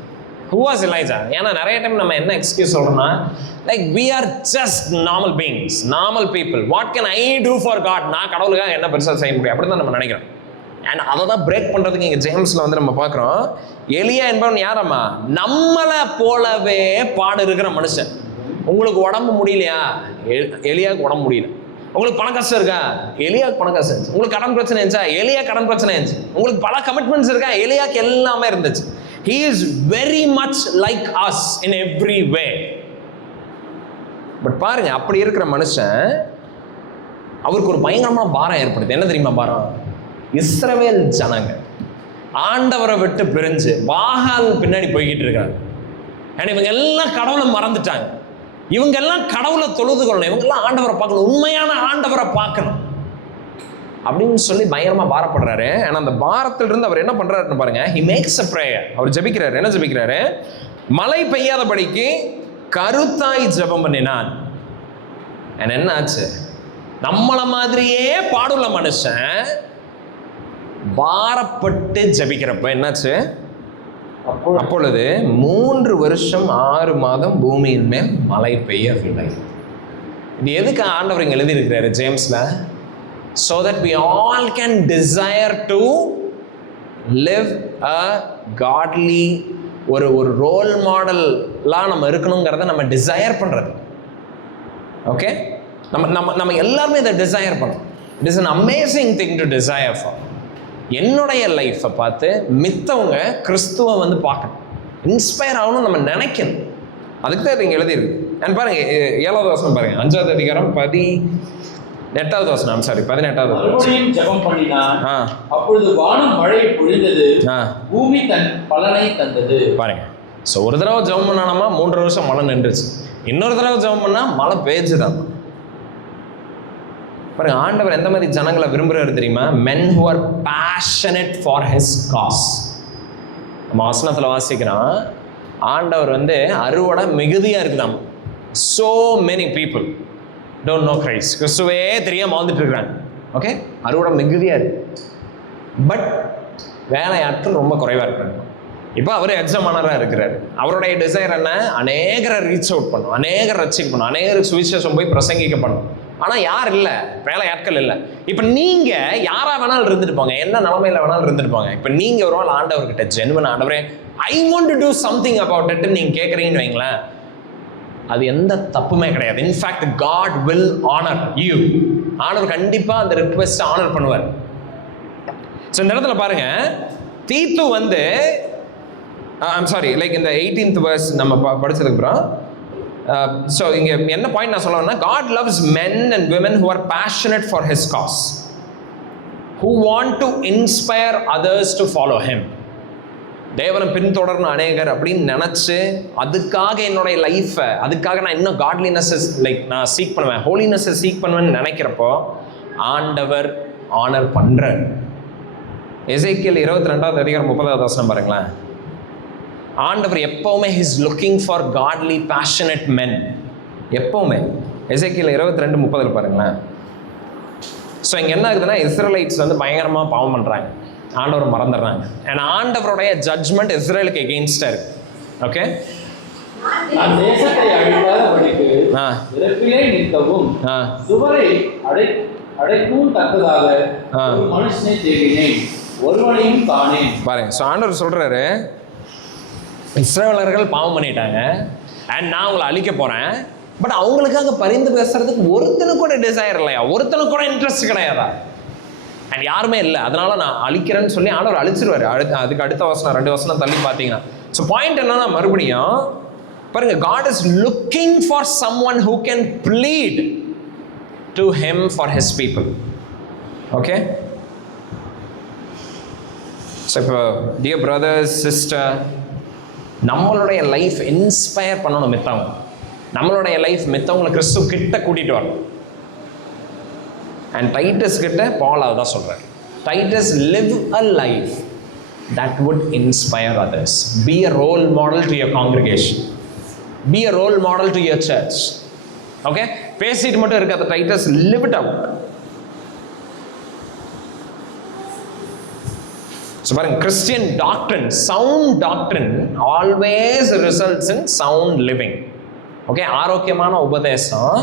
Who was Elijah? ஏன்னா நிறைய டைம் நம்ம என்ன எக்ஸ்கியூஸ் சொல்கிறோம்னா, like we are just normal beings, normal people. What can I do for God? நான் கடவுளுக்காக என்ன பெருசாக செய்ய முடியும் அப்படி தான் நம்ம நினைக்கிறோம். அண்ட் அதை தான் பிரேக் பண்ணுறதுக்கு இங்கே ஜேம்ஸில் வந்து நம்ம பார்க்குறோம். எலியா என்பவன் யாரம்மா? நம்மளை போலவே பாடு இருக்கிற மனுஷன். உங்களுக்கு உடம்பு முடியலையா? எலியாவுக்கு உடம்பு முடியல. உங்களுக்கு பண கஷ்டம் இருக்கா? எலியாவுக்கு பண கஷ்டம் இருந்துச்சு. உங்களுக்கு கடன் பிரச்சனை இருந்துச்சா? எலியா கடன் பிரச்சனை இருந்துச்சு. உங்களுக்கு பல கமிட்மெண்ட்ஸ் இருக்கா? எலியாவுக்கு எல்லாமே இருந்துச்சு. He is very much like us in every way. But பாருங்க, அப்படி இருக்கிற மனுஷன் அவருக்கு ஒரு பயங்கரமான பாரம் ஏற்படுது. என்ன தெரியுமா பாரம்? இஸ்ரவேல் ஜனங்க ஆண்டவரை விட்டு பிரிஞ்சு பாகால் பின்னாடி போய்கிட்டு இருக்காங்க. ஏன்னா இவங்க எல்லாம் கடவுளை மறந்துட்டாங்க. இவங்க எல்லாம் கடவுளை தொழுது கொள்ளணும், இவங்க எல்லாம் ஆண்டவரை பார்க்கணும், உண்மையான ஆண்டவரை பார்க்கணும் அப்படின்னு சொல்லி பயங்கரமா பாரப்படுறாரு. ஆனா அந்த பாரத்திலிருந்து அவர் என்ன பண்றாருன்னு பாருங்க. he makes a prayer. அவர் ஜெபிக்கிறாரு. என்ன ஜெபிக்கிறாரு? மழை பெய்யாதபடிக்கு கருத்தாய் ஜெபம் பண்ணினான். என்ன ஆச்சு? நம்மள மாதிரியே பாடுள்ள மனுஷன் பாரப்பட்டு ஜெபிக்கிறப்ப என்னாச்சு? அப்பொழுது 3 வருஷம் 6 மாதம் பூமியின் மேல் மழை பெய்யவில்லை. இது எதுக்கு ஆண்டவர் இங்க எழுதி இருக்கிறாரு ஜேம்ஸ்ல? So that we all can desire to live a godly, ஒரு ரோல் மாடல்லாம் நம்ம இருக்கணுங்கிறத நம்ம டிசையர் பண்றது. ஓகே, நம்ம எல்லாருமே இதை டிசையர் பண்ணணும். It is an amazing thing to desire for. என்னுடைய லைஃப்பை பார்த்து மித்தவங்க கிறிஸ்துவை வந்து பார்க்கணும், இன்ஸ்பயர் ஆகணும், நம்ம நினைக்கணும். அதுக்கு தான் இங்கே எழுதியிருக்கு. அண்ட் பாருங்க 7வது வசனம் பாருங்க, 5வது அதிகாரம் 18வது வசனம். சாரி, 18வது. மறுபடியும் ஜெபம் பண்ணினான். அப்பொழுது வானம் மழையை பொழிந்தது, பூமி தன் பலனை தந்தது. பாருங்க, ஸோ ஒரு தடவை ஜெபம் பண்ணானமா 3 வருஷம் மழை நின்றுச்சு. இன்னொரு தடவை ஜெபம் பண்ணா மழை பெய்ஞ்சுதான். பாருங்க, ஆண்டவர் எந்த மாதிரி ஜனங்களை விரும்புறாரு தெரியுமா? men who are passionate for his cause. நம்ம வசனத்துல வாசிக்கிறோம், ஆண்டவர் வந்து அறுவடை மிகுதியா இருக்குதாம். so many people don't know Christ. கிறிஸ்துவே தெரியாம வாழ்ந்துட்டு இருக்கிறாங்க. ஓகே, அறுவடை மிகுதியா இருக்கு, பட் வேலையாட்கள் ரொம்ப குறைவா இருக்கிறாங்க. இப்போ அவர் எஜமானராக இருக்கிறாரு. அவருடைய டிசைர் என்ன? அநேகரை ரீச் அவுட் பண்ணும், அநேகரை ரசிக்க பண்ணும், அநேகருக்கு சுவிசேஷம் போய் பிரசங்கிக்க பண்ணும். ஆனால் யார் இல்லை? வேலையாட்கள் இல்லை. இப்போ நீங்கள் யாராக வேணாலும் இருந்துட்டு போங்க, என்ன நிலைமையில வேணாலும் இருந்துட்டு போங்க. இப்போ நீங்கள் ஒரு நாள் ஆண்டவர்கிட்ட ஜென்வன் ஆண்டவரே I want to do something about it நீங்கள் கேட்குறீங்கன்னு வைங்களேன், அது எந்த தப்புமே கிடையாது. In fact God will honour you. ஆண்டவர் கண்டிப்பாக அந்த ரிக்வெஸ்ட்டை ஆனர் பண்ணுவார். ஸோ இந்த இடத்துல பாருங்க, தீத்து வந்து ஐம் சாரி லைக் இந்த 18th verse நம்ம படிச்சதுக்கு அப்புறம் ஸோ இங்கே என்ன பாயிண்ட் நான் சொல்லணும்னா, God loves men and women who are passionate for his cause, who want to inspire others to follow him. தேவனை பின்தொடரணும் அநேகர் அப்படின்னு நினச்சி அதுக்காக என்னுடைய லைஃப்பை, அதுக்காக நான் இன்னும் காட்லினஸ்ஸை லைக் நான் சீக் பண்ணுவேன், ஹோலினஸ்ஸை சீக் பண்ணுவேன்னு நினைக்கிறப்போ ஆண்டவர் ஆனர் பண்ணுறார். எசேக்கியேல் 22வது அதிகாரம் 30வது வசனம் பாருங்களேன். ஆண்டவர் எப்பவுமே ஹிஸ் லுக்கிங் ஃபார் காட்லி பேஷனட் மென், எப்பவுமே. எசேக்கியேல் 22:30 பாருங்களேன். ஸோ இங்கே என்ன ஆகுதுன்னா, இஸ்ரேலைட்ஸ் வந்து பயங்கரமாக பாவம் பண்ணுறாங்க, ஆண்டவர் மறந்துடுறாங்க. ஏன்னா ஆண்டவருடைய ஜட்ஜ்மெண்ட் இஸ்ரேலுக்கு எகெயின்ஸ்டாக இருக்கு. ஓகே, தேசத்தை அழிக்காதபடிக்கு இறப்பிலே நிற்கவும் சுவரை அடைக்கவும் தக்கதாக ஒரு மனுஷனை தேடினேன், ஒருவனையும் காணேன். பாருங்க, ஸோ ஆண்டவர் சொல்றாரு, இஸ்ரேலர்கள் பாவம் பண்ணிட்டாங்க அண்ட் நான் அவங்களை அழிக்க போறேன். பட் அவங்களுக்காக பரிந்து பேசுறதுக்கு ஒருத்தனுக்கு கூட டிசைர் இல்லையா, ஒருத்தனுக்கு கூட இன்ட்ரெஸ்ட் கிடையாதா, அண்ட் யாருமே இல்லை. அதனால நான் அழிக்கிறேன்னு சொல்லி ஆண்டவர் அழிச்சிருவாரு. அதுக்கு அடுத்த வசனம் 2 வசனம் தள்ளி பார்த்தீங்கன்னா. ஸோ பாயிண்ட் என்னன்னா, மறுபடியும் பாருங்க, God is looking for someone who can plead to him for his people. Okay, so இப்போ டியர் பிரதர்ஸ் சிஸ்டர், நம்மளுடைய லைஃப் இன்ஸ்பயர் பண்ணணும் மித்தவங்க, நம்மளுடைய லைஃப் மித்தவங்களை கிறிஸ்து கிட்ட கூட்டிட்டு வரணும். அண்ட் டைட்டஸ் கிட்ட பால் அதை தான் சொல்றாரு, Titus live a life that would inspire others. Be a role model to your congregation, be a role model to your church. Okay, பேசிட்டு மட்டும் இருக்காத Titus, live it out. So பாருங்க, Christian doctrine, sound doctrine always results in sound living. Okay, ஆரோக்கியமான உபதேசம்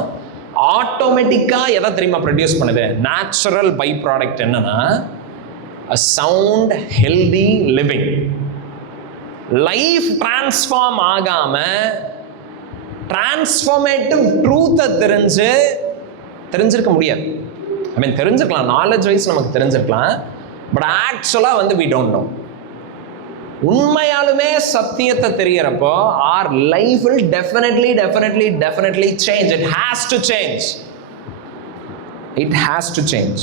ஆட்டோமேட்டிக்கா எதை தெரியுமா produce பண்ணுது? நேச்சுரல் பை ப்ராடக்ட் என்னன்னா, a sound healthy living. Life transform ஆகாம டிரான்ஸ்ஃபார்மேட்டிவ் ட்ரூத்தை தெரிஞ்சிருக்க முடியாது. ஐ மீன் தெரிஞ்சிருக்கலாம், நாலேஜ் வைஸ் நமக்கு தெரிஞ்சிருக்கலாம், பட் ஆக்சுவலாக வந்து we don't know. உண்மையாலுமே சத்தியத்தை தெரியறப்போ our life will definitely change. It has to change. It has to change.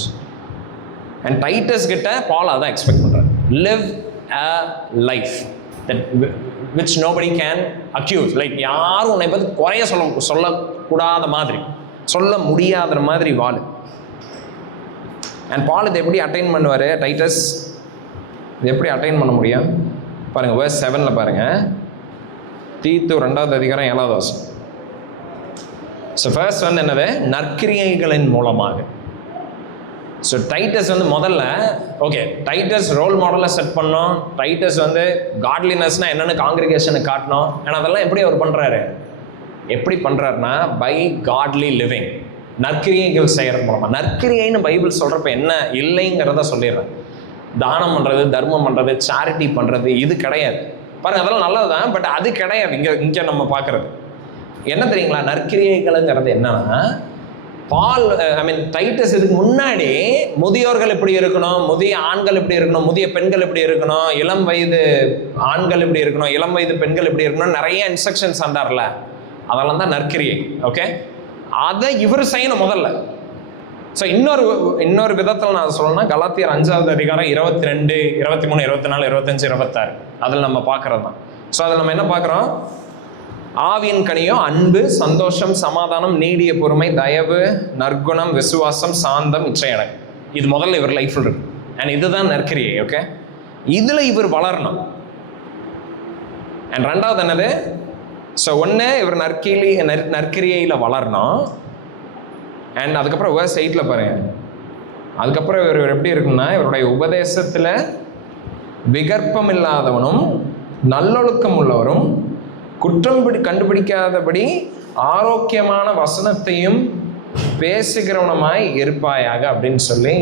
And Titus கிட்ட பால் அதான் எக்ஸ்பெக்ட் பண்றாரு, live a life that which nobody can accuse. Like யாரும் உன்னை பற்றி குறைய சொல்லக்கூடாத மாதிரி, சொல்ல முடியாத மாதிரி வாழு. அண்ட் பால் இதை எப்படி அட்டைன் பண்ணுவார்? டைட்டஸ் இது எப்படி அட்டைன் பண்ண முடியும் பாருங்க, verse 7 பாருங்க, தீத்து 2வது அதிகாரம் 7வது வசனம். ஸோ ஃபர்ஸ்ட் வந்து என்னது? நற்கிரியைகளின் மூலமாக. ஸோ டைட்டஸ் வந்து முதல்ல ஓகே, டைட்டஸ் ரோல் மாடலை செட் பண்ணோம். டைட்டஸ் வந்து காட்லினஸ்னால் என்னென்னு காங்கிரிகேஷனுக்கு காட்டணும். ஆனால் அதெல்லாம் எப்படி அவர் பண்ணுறாரு? எப்படி பண்ணுறாருன்னா, பை காட்லி லிவிங், நற்கிரியைகள் செய்கிறது மூலமாக. நற்கிரியைன்னு பைபிள் சொல்கிறப்ப என்ன இல்லைங்கிறத சொல்லிடுறேன். தானம் பண்ணுறது, தர்மம் பண்ணுறது, சேரிட்டி பண்ணுறது, இது கிடையாது. பாருங்கள், அதெல்லாம் நல்லது தான், பட் அது கிடையாது. இங்கே நம்ம பார்க்குறது என்ன தெரியுங்களா? நற்கிரியைகள்ங்கிறது என்னன்னா, பால் ஐ மீன் டைட்டஸ் இதுக்கு முன்னாடி முதியோர்கள் எப்படி இருக்கணும், முதிய ஆண்கள் எப்படி இருக்கணும், முதிய பெண்கள் எப்படி இருக்கணும், இளம் வயது ஆண்கள் எப்படி இருக்கணும், இளம் வயது பெண்கள் எப்படி இருக்கணும், நிறைய இன்ஸ்ட்ரக்ஷன்ஸ் தந்தார்ல, அதெல்லாம் தான் நற்கிரியை. ஓகே, அதை இவர் செய்யணும் முதல்ல. ஸோ இன்னொரு விதத்தில் நான் சொல்லணும்னா, கலாத்தியர் 5வது அதிகாரம் 22, 23, 24, 25, 26 அதில் நம்ம பார்க்குறது தான். ஸோ அதில் நம்ம என்ன பார்க்குறோம்? ஆவியின் கனியோ அன்பு, சந்தோஷம், சமாதானம், நீடிய பொறுமை, தயவு, நற்குணம், விசுவாசம், சாந்தம், இச்சையடக்கம். இது முதல்ல இவர் லைஃப்பில் இருக்கு. அண்ட் இதுதான் நற்கிரியை. ஓகே, இதில் இவர் வளரணும். அண்ட் 2வது என்னது? ஸோ ஒன்று இவர் நற்கிரியையில் வளரணும். அண்ட் அதுக்கப்புறம் verse 8 பாருங்க, அதுக்கப்புறம் இவர் எப்படி இருக்குன்னா, இவருடைய உபதேசத்தில் விகற்பம் இல்லாதவனும் நல்லொழுக்கம் உள்ளவரும் குற்றம் கண்டுபிடிக்காதபடி ஆரோக்கியமான வசனத்தையும் பேசுகிறவனமாய் இருப்பாயாக அப்படின்னு சொல்லி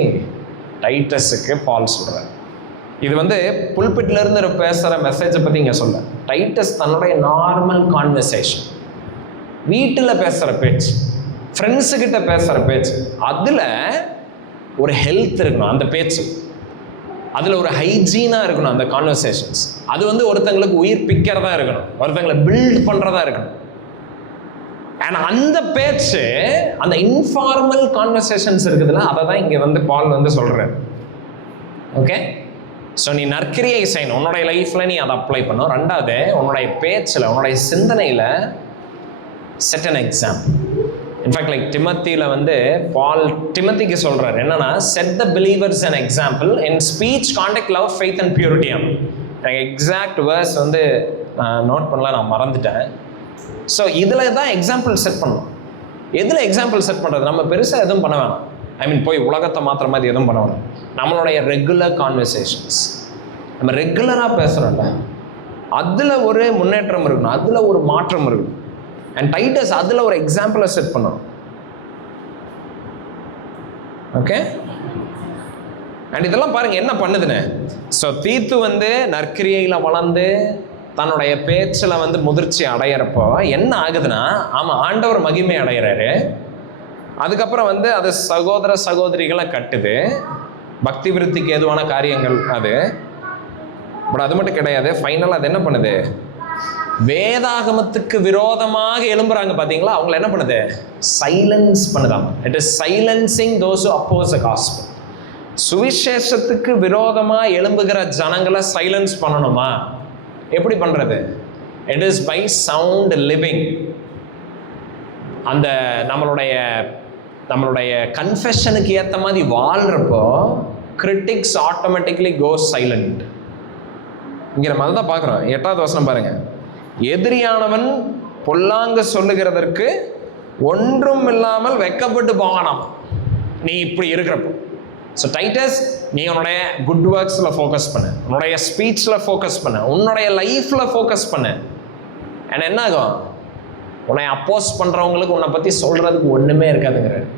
டைட்டஸுக்கு பால் சொல்கிறார். இது வந்து புல்பிட்ல இருந்து பேசுகிற மெசேஜை பற்றி இங்கே சொல்ல. டைட்டஸ் தன்னுடைய நார்மல் கான்வர்சேஷன், வீட்டில் பேசுகிற பேச்சு, ஃப்ரெண்ட்ஸுக்கிட்ட பேசுகிற பேச்சு, அதில் ஒரு ஹெல்த் இருக்கணும் அந்த பேச்சு. அதில் ஒரு ஹைஜீனாக இருக்கணும் அந்த கான்வர்சேஷன்ஸ். அது வந்து ஒருத்தங்களுக்கு உயிர் பிக்கிறதா இருக்கணும், ஒருத்தங்களை பில்ட் பண்ணுறதா இருக்கணும். அண்ட் அந்த பேச்சு, அந்த இன்ஃபார்மல் கான்வர்சேஷன்ஸ் இருக்குதுல்ல, அதை தான் இங்கே வந்து பால் வந்து சொல்கிறார். ஓகே, ஸோ நீ நற்கிரியை செய்யணும், உன்னுடைய லைஃப்பில் நீ அதை அப்ளை பண்ணும். ரெண்டாவது, உன்னுடைய பேச்சில், உன்னுடைய சிந்தனையில் set an example. In fact like டிமத்தியில் வந்து பால் டிமத்திக்கு சொல்கிறார் என்னன்னா, set the believers an example in speech, conduct, love, faith and purity. எனக்கு எக்ஸாக்ட் வேர்ஸ் வந்து நான் நோட் பண்ணல, நான் மறந்துட்டேன். ஸோ இதில் தான் எக்ஸாம்பிள் செட் பண்ணணும். எதில் எக்ஸாம்பிள் செட் பண்ணுறது? நம்ம பெருசாக எதுவும் பண்ண வேணாம். ஐ மீன் போய் உலகத்தை மாத்திர மாதிரி எதுவும் பண்ண வேணாம். நம்மளுடைய ரெகுலர் கான்வர்சேஷன்ஸ், நம்ம ரெகுலராக பேசுகிறோம்ல, அதில் ஒரு முன்னேற்றம் இருக்கணும், அதில் ஒரு மாற்றம் இருக்கணும். அண்ட் டைட்டஸ் அதில் ஒரு எக்ஸாம்பிளை செட் பண்ணணும். ஓகே, அண்ட் இதெல்லாம் பாருங்கள் என்ன பண்ணுதுன்னு. ஸோ தீத்து வந்து நற்கிரியையில் வளர்ந்து தன்னுடைய பேச்சில் வந்து முதிர்ச்சி அடையிறப்போ என்ன ஆகுதுன்னா, ஆமாம் ஆண்டவர் மகிமை அடைகிறாரு. அதுக்கப்புறம் வந்து அது சகோதர சகோதரிகளை கட்டுது, பக்தி விருத்திக்கு ஏதுவான காரியங்கள் அது. பட் அது மட்டும் கிடையாது, ஃபைனலாக அது என்ன பண்ணுது, வேதாகமத்துக்கு விரோதமாக எழும்புறாங்க பார்த்தீங்களா, அவங்களை என்ன பண்ணுது, சைலன்ஸ் பண்ணுதாங்க. It is silencing those who oppose the gospel. சுவிசேஷத்துக்கு விரோதமாக எழும்புகிற ஜனங்களை சைலன்ஸ் பண்ணணுமா? எப்படி பண்ணுறது? It is by sound living. அந்த நம்மளுடைய கன்ஃபெஷனுக்கு ஏற்ற மாதிரி வாழ்கிறப்போ கிரிட்டிக்ஸ் ஆட்டோமேட்டிக்லி கோஸ் சைலண்ட். இங்கே நம்ம அதை தான் பார்க்குறோம். 8வது வசனம் பாருங்கள். எதிரியானவன் பொல்லாங்க சொல்லுகிறதற்கு ஒன்றும் இல்லாமல் வெக்கப்பட்டு போகலாம் நீ இப்படி இருக்கிறப்போ. ஸோ டைட்டஸ், நீ உன்னுடைய குட் ஒர்க்ஸில் ஃபோக்கஸ் பண்ணு, உன்னுடைய ஸ்பீச்சில் ஃபோக்கஸ் பண்ணு, உன்னுடைய லைஃப்பில் ஃபோக்கஸ் பண்ணு. அண்ட் என்ன ஆகும், உன்னை அப்போஸ் பண்ணுறவங்களுக்கு உன்னை பற்றி சொல்கிறதுக்கு ஒன்றுமே இருக்காதுங்கிறாரு.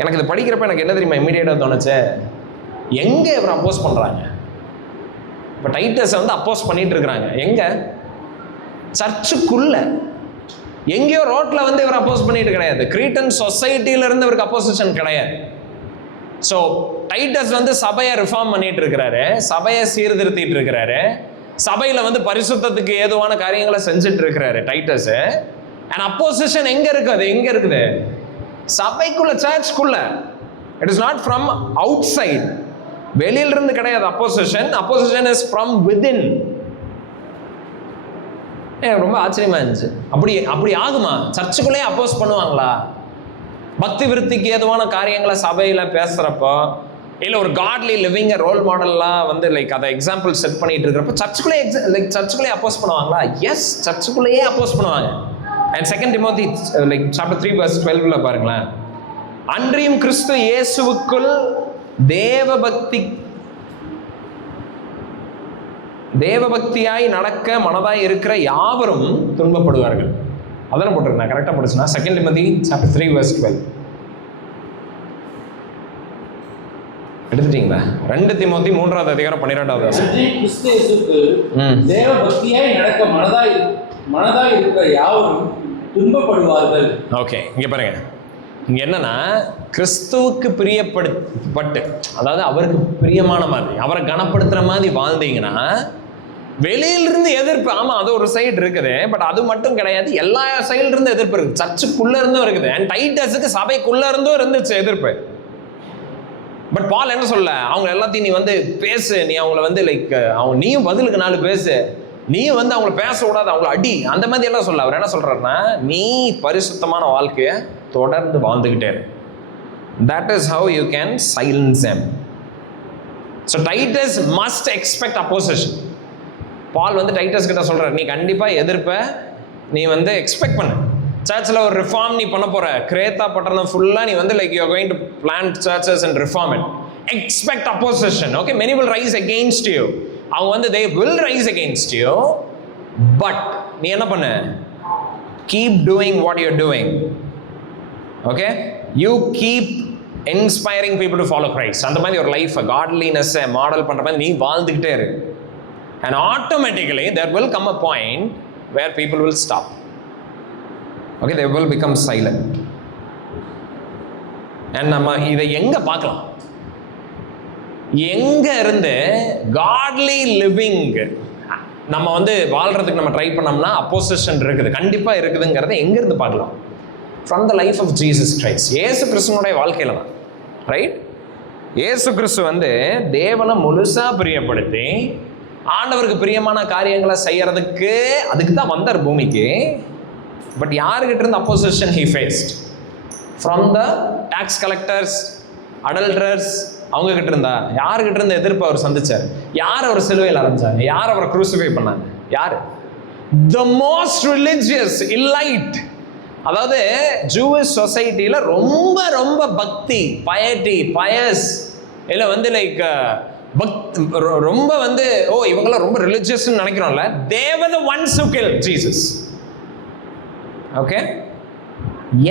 எனக்கு இது படிக்கிறப்ப எனக்கு என்ன தெரியுமா இமீடியட்டாக தோணுச்சு, எங்கே இவர் அப்போஸ் பண்ணுறாங்க? இப்போ டைட்டஸை வந்து அப்போஸ் பண்ணிட்டு இருக்கிறாங்க எங்கே? சர்ச்சுக்குள்ள. எங்கேயோ ரோட்டில் வந்து இவர் அப்போஸ் பண்ணிட்டு கிடையாது. கிரீட்டன் சொசைட்டியிலிருந்து இவருக்கு அப்போசிஷன் கிடையாது. ஸோ டைட்டஸ் வந்து சபையை ரிஃபார்ம் பண்ணிட்டு இருக்கிறாரு, சபையை சீர்திருத்திட்டு இருக்கிறாரு, சபையில் வந்து பரிசுத்தத்துக்கு ஏதுவான காரியங்களை செஞ்சுட்டு இருக்கிறாரு டைட்டஸ். அண்ட் அப்போசிஷன் எங்கே இருக்குது? அது எங்கே இருக்குது? சபைக்குள்ள, சர்ச்சுக்குள்ள. It is not from outside, வெளியிலிருந்து கிடையாது opposition. Opposition is from within. எனக்கு ரொம்ப ஆச்சரியமா இருந்துச்சு. அப்படி ஆகுமா? சர்ச்சுக்குள்ளேயே அப்போஸ் பண்ணுவாங்களா? பக்தி விருத்திக்கு ஏதுவான காரியங்களை சபையில் பேசுகிறப்போ, இல்லை ஒரு காட்லி லிவிங் ரோல் மாடல்லாம் வந்து லைக் அதை எக்ஸாம்பிள் செட் பண்ணிட்டு இருக்கிறப்போ சர்ச்சுக்குள்ளேயே அப்போஸ் பண்ணுவாங்களா? எஸ், சர்ச்சுக்குள்ளேயே அப்போஸ் பண்ணுவாங்க. And 2 Timothy like chapter 3 verse 12 பாருங்களேன். அன்றியும் கிறிஸ்து இயேசுவுக்குள் தேவபக்தியாய் நடக்க மனதாய் இருக்கிற யாவரும் துன்பப்படுவார்கள். அதெல்லாம் போட்டிருக்கேன், கரெக்டாக படிச்சுனா 2 Timothy chapter 3 verse 12 எடுத்துட்டீங்களா? 2 Timothy 3வது அதிகாரம் 12வது வசனம். கிறிஸ்து இயேசுவுக்கு தேவபக்தியாய் நடக்க மனதாய் இருக்கிற யாவரும் துன்பப்படுவார்கள். ஓகே, இங்கே பாருங்க. இங்கே என்னன்னா, கிறிஸ்துவுக்கு பிரியப்பட்டு, அதாவது அவருக்கு பிரியமான மாதிரி, அவரை கனப்படுத்துகிற மாதிரி வாழ்ந்தீங்கன்னா வெளியிலிருந்து எதிர்ப்பு. ஆமாம், அது ஒரு சைடு இருக்குது, பட் அது மட்டும் கிடையாது, எல்லா சைட்லேருந்து எதிர்ப்பு இருக்குது. சர்ச்சுக்குள்ளே இருந்தும் இருக்குது, அண்ட் டைட்டஸுக்கு சபைக்குள்ளே இருந்தும் இருந்துச்சு எதிர்ப்பு. பட் பால் என்ன சொல்ல, அவங்க எல்லாத்தையும் நீ வந்து பேசு, நீ அவங்கள வந்து லைக் நீயும் பதிலுக்கு 4 பேசு, நீயும் வந்து அவங்கள பேசக்கூடாது, அவங்கள அடி, அந்த மாதிரி எல்லாம் சொல்ல. அவர் என்ன சொல்கிறாருன்னா, நீ பரிசுத்தமான வாழ்க்கையை தொடர்ந்து வாழ்ந்துக்கிட்டே இரு. That is how you can silence them. So Titus must expect opposition. Paul வந்து டைட்டஸ் கிட்ட சொல்கிறார், நீ கண்டிப்பாக எதிர்ப்ப நீ வந்து எக்ஸ்பெக்ட் பண்ணு. சர்ச்சில் ஒரு ரிஃபார்ம் நீ பண்ண போகிற, கிரேத்தா பட்டணம் ஃபுல்லாக நீ வந்து like you are going to plant churches and reform it. Expect opposition. Okay, many will rise against you. அவங்க வந்து they will rise against you, but நீ என்ன பண்ணு, keep doing what you're doing. Okay, you keep inspiring people to follow Christ. அந்த மாதிரி ஒரு life godliness model பண்ணுற மாதிரி நீ வாழ்ந்துக்கிட்டே இரு. And automatically there will come a point where people will stop. Okay, they will become silent. And நம்ம இதை எங்கே பார்க்கலாம்? எங்க இருந்து காட்லி லிவிங் நம்ம வந்து வாழ்றதுக்கு நம்ம ட்ரை பண்ணோம்னா அப்போசிஷன் இருக்குது, கண்டிப்பா இருக்குதுங்கிறத எங்க இருந்து பார்க்கலாம்? From the life of Jesus Christ. இயேசு கிறிஸ்துவனுடைய வாழ்க்கையில தான். ரைட்? இயேசு கிறிஸ்து வந்து தேவனை முழுசா பிரியப்படுத்தி ஆண்டவருக்கு பிரியமான காரியங்களை செய்யறதுக்கு அதுக்கு தான் வந்தார் பூமிக்கு. பட் யாருக்கிட்ட இருந்து opposition he faced? From the tax collectors, adulterers, அவங்க கிட்ட இருந்தா. யாருக்கிட்ட இருந்து எதிர்ப்பு அவர் சந்திச்சார்? யார் அவர் சிலுவையில் அரைஞ்சாங்க? யார் அவரை குரூசிஃபை பண்ணாங்க? யார்? த மோஸ்ட் ரிலிஜியஸ் இலைட். அதாவது ஜூவிஷ் சொசைட்டியில் ரொம்ப ரொம்ப பக்தி, பயஸ், இல்லை வந்து லைக் ரொம்ப வந்து இவங்களாம் ரொம்ப ரிலிஜியஸ்ன்னு நினைக்கிறோம்ல. they were the ones who killed Jesus. Okay,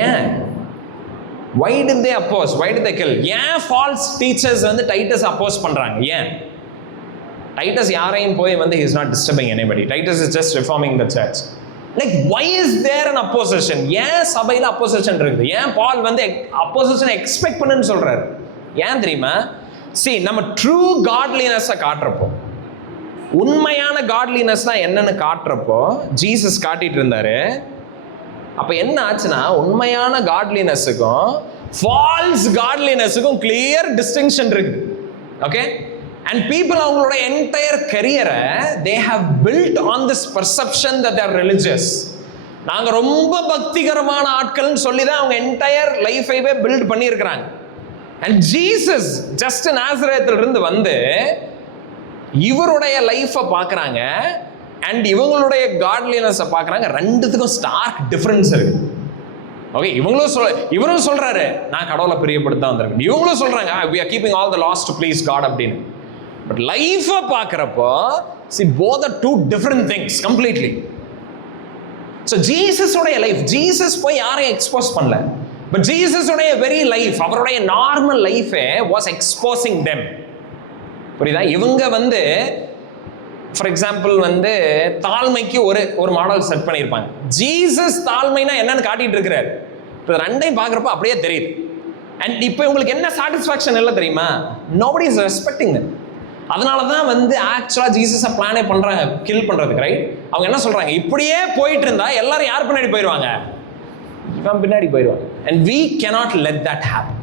ஏன்? why did they oppose? why did they kill? ஏன் ஃபால்ஸ் டீச்சர்ஸ் வந்து டைட்டஸ் அப்போஸ் பண்றாங்க? ஏன்? டைட்டஸ் யாரையும் போய் வந்து he is not disturbing anybody. Titus is just reforming the church. Like, why is there an opposition? ஏன் சபையில அப்போசிஷன் இருக்குது? ஏன் பால் வந்து அப்போசிஷன் எக்ஸ்பெக்ட் பண்ணுன்னு சொல்றாரு? ஏன் தெரியுமா? See, நம்ம ட்ரூ காட்லினஸை காட்டுறப்போ, உண்மையான காட்லினஸ்னா என்னன்னு காட்டுறப்போ ஜீசஸ் காட்டிட்டு இருந்தாரு. அப்ப என்ன ஆச்சுன்னா, உண்மையான காட்லினஸுக்கும் ஃபால்ஸ் காட்லினஸுக்கும் கிளியர் டிஸ்டிங்ஷன் இருக்குது. ஓகே, and people அவங்களோட entire கரியரை they have built on this perception that they are religious. நாங்க ரொம்ப பக்திகரமான ஆட்கள்னு சொல்லி தான் அவங்க என்டையர் லைஃபைவே பில்ட் பண்ணி இருக்கிறாங்க. and Jesus just நாசரேத்துல இருந்து வந்து இவருடைய லைஃபை பார்க்குறாங்க அண்ட் இவங்களுடைய காட்லினஸை பார்க்குறாங்க. ரெண்டுத்துக்கும் ஸ்டார்க் டிஃபரன்ஸ் இருக்கு. ஓகே, இவரும் சொல்றாரு நான் கடவுளை பிரியப்படுத்த வந்திருக்கேன், இவங்களும் சொல்றாங்க we are keeping all the laws to please God அப்படின்னு. பட் லைஃபை பார்க்குறப்போ see both are two different things completely. So ஜீசஸோடைய லைஃப், ஜீசஸ் போய் யாரையும் எக்ஸ்போஸ் பண்ணல. பட் ஜீசஸோடைய வெரி லைஃப், அவருடைய நார்மல் லைஃபே வாஸ் எக்ஸ்போசிங் தெம். புரியுதா? இவங்க வந்து ஃபார் எக்ஸாம்பிள் வந்து தாழ்மைக்கு ஒரு மாடல் செட் பண்ணியிருப்பாங்க. ஜீசஸ் தாழ்மைனா என்னன்னு காட்டிட்டு இருக்கிறாரு. இப்போ ரெண்டையும் பார்க்குறப்போ அப்படியே தெரியுது. அண்ட் இப்போ உங்களுக்கு என்ன சாட்டிஸ்ஃபேக்ஷன் இல்லை தெரியுமா? Nobody is respecting them. அதனால தான் வந்து ஆக்சுவலாக ஜீசஸை பிளானே பண்ணுறாங்க கில் பண்ணுறதுக்கு. ரைட்? அவங்க என்ன சொல்கிறாங்க, இப்படியே போயிட்டு இருந்தா எல்லாரும் யார் பின்னாடி போயிடுவாங்க? இவன் பின்னாடி போயிடுவாங்க. And we cannot let that happen.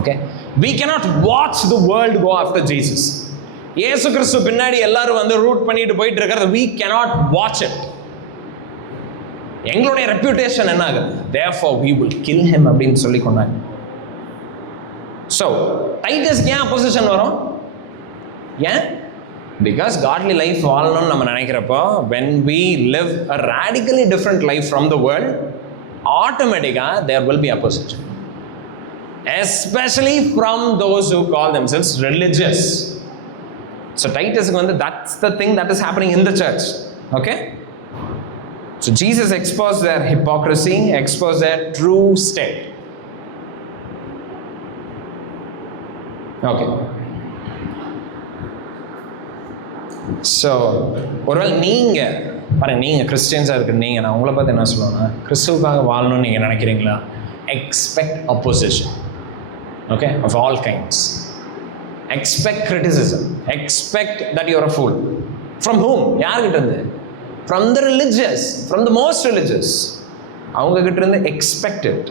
Okay, we cannot watch the world go after Jesus. இயேசு கிறிஸ்து பின்னாடி எல்லாரும் வந்து ரூட் பண்ணிட்டு போயிட்டு இருக்கிறது we cannot watch it. எங்களுடைய ரெப்யூட்டேஷன் என்ன ஆகுது? therefore we will kill him அப்படின்னு சொல்லி கொண்டாங்க. ஸோ டைட்டஸ்க்கு ஏன் அப்போசிஷன் வரும்? ஏன்? பிகாஸ் காட்லி லைஃப் வாழணும்னு நம்ம நினைக்கிறப்போ when we live a radically different life from the world, automatically there will be opposition, especially from those who call themselves religious. So Titus வந்து that's the thing that is happening in the church. Okay, so Jesus exposed their hypocrisy, exposed their true state. Okay, so ஒருவேளை நீங்கள் பாருங்கள், நீங்கள் கிறிஸ்டியன்ஸாக இருக்கு, நான் உங்களை பார்த்து என்ன சொல்லுவேன்னா, கிறிஸ்துவுக்காக வாழணும்னு நீங்கள் நினைக்கிறீங்களா? Expect opposition. Okay, of all kinds. Expect criticism. Expect that you're a fool. From whom? யார்கிட்ட இருந்து? From the religious, from the most religious. அவங்ககிட்ட இருந்து expect it.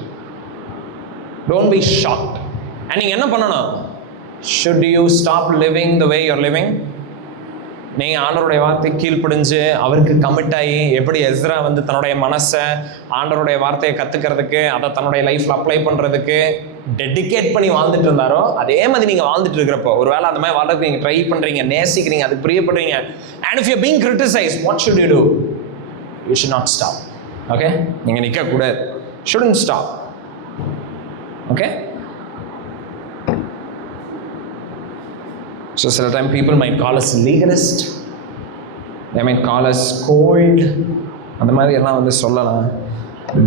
Don't be shocked. And நீங்கள் என்ன பண்ணணும்? Should you stop living the way you're living? நீங்கள் ஆண்டவருடைய வார்த்தை கீழ்ப்படிஞ்சு அவருக்கு கமிட் ஆகி, எப்படி எஸ்ரா வந்து தன்னுடைய மனசை ஆண்டவருடைய வார்த்தையை கற்றுக்கிறதுக்கு, அதை தன்னுடைய லைஃப்பில் அப்ளை பண்ணுறதுக்கு டெடிகேட் பண்ணி வாழ்ந்துட்டு இருந்தாரோ, அதே மாதிரி நீங்கள் வாழ்ந்துட்டு இருக்கிறப்போ, ஒரு வேளை அந்த மாதிரி வாழ்றதுக்கு நீங்கள் ட்ரை பண்ணுறீங்க, நேசிக்கிறீங்க, அதுக்கு பிரியப்படுறீங்க, and if you being criticise, what should you do? You should not stop. Okay, நீங்கள் நிற்கக்கூடாது. Shouldn't stop. ஓகே, so சில time people might call us legalist, they might call us cold, அந்த மாதிரி எல்லாம் வந்து சொல்லலாம்.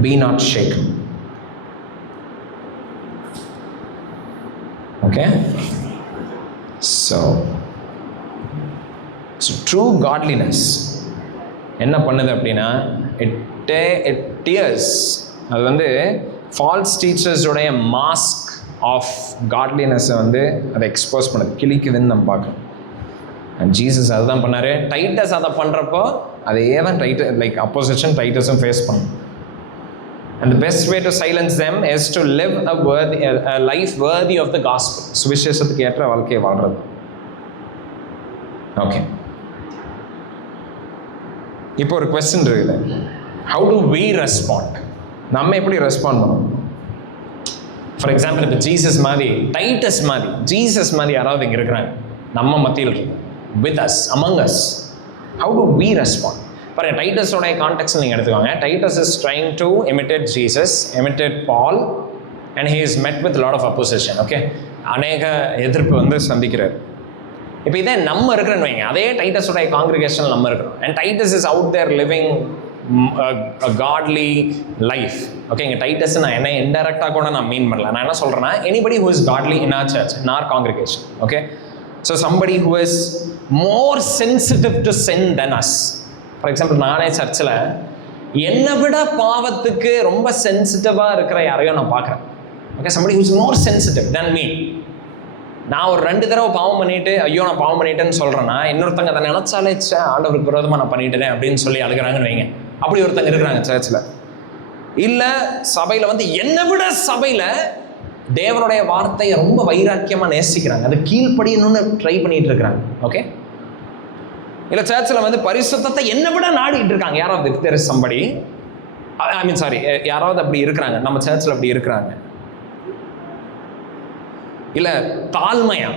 be not shaken. Okay, so true godliness என்ன பண்ணுது அப்படின்னா, it tears. அது வந்து ஃபால்ஸ் டீச்சர்ஸோடைய மாஸ்க் ஆஃப் காட்லினஸை வந்து அதை எக்ஸ்போஸ் பண்ணுது, கிழிக்குதுன்னு நம்ம பார்க்கணும். அண்ட் ஜீசஸ் அதுதான் பண்ணார். டைட்டஸ் அதை பண்ணுறப்போ அதே தான் அப்போசிஷன் டைட்டஸும் ஃபேஸ் பண்ணும். And the best way to silence them is to live a life worthy of the gospel. சுவிசேஷத்துக்கு ஏற்ற வாழ்க்கையை வாழ்றது. ஓகே, இப்போ ஒரு கொஸ்டின் இருக்குது. How do we respond? நம்ம எப்படி ரெஸ்பாண்ட் பண்ணணும்? ஃபார் எக்ஸாம்பிள் இப்போ ஜீசஸ் மாதிரி, டைட்டஸ் மாதிரி, ஜீசஸ் மாதிரி யாராவது இங்கே இருக்கிறாங்க நம்ம மத்தியில் இருக்கு, with us, among us. How do we respond? பாருங்க, டைட்டஸோடைய கான்டெக்ட் நீங்கள் எடுத்துக்கோங்க. Titus is trying to imitate Jesus, imitate Paul, and he is met with lot of opposition. Okay, அநேக எதிர்ப்பு வந்து சந்திக்கிறார். இப்போ இதே நம்ம இருக்கிறேன்னு வைங்க, அதே டைட்டஸோடைய காங்கிரிகேஷன் நம்ம இருக்கிறோம். And Titus is out there living a godly life. Okay, இங்கே டைட்டஸ் நான் என்ன இன்டெரக்டாக கூட நான் மீன் பண்ணல. நான் என்ன சொல்கிறேன்னா, anybody who is godly in our church, in our congregation. Okay, so somebody who is more sensitive to sin than us. For example, நானே சர்ச்சில் என்னை விட பாவத்துக்கு ரொம்ப சென்சிட்டிவாக இருக்கிற யாரையோ நான் பார்க்குறேன். Okay, somebody who is more sensitive than me. நான் ஒரு 2 தடவை பாவம் பண்ணிட்டு ஐயோ நான் பாவம் பண்ணிட்டேன்னு சொல்கிறேன்னா, இன்னொருத்தங்க அதை நினச்சாலே ஆண்டவருக்கு விரோதமாக நான் பண்ணிட்டேன் அப்படின்னு சொல்லி அழுகிறாங்கன்னு வைங்க. அப்படி ஒருத்தங்க இருக்கிறாங்க சர்ச்சில். இல்லை சபையில் வந்து என்னை விட சபையில் தேவனுடைய வார்த்தையை ரொம்ப வைராக்கியமாக நேசிக்கிறாங்க, அது கீழ்ப்படியணும்னு ட்ரை பண்ணிட்டு இருக்கிறாங்க. ஓகே, இல்லை சர்ச்சில் வந்து பரிசுத்தத்தை என்னை விட நாடிட்டு இருக்காங்க யாராவது. if there is somebody, I mean sorry, யாராவது அப்படி இருக்கிறாங்க நம்ம சர்ச்சில், அப்படி இருக்கிறாங்க. இல்லை தாழ்மையா,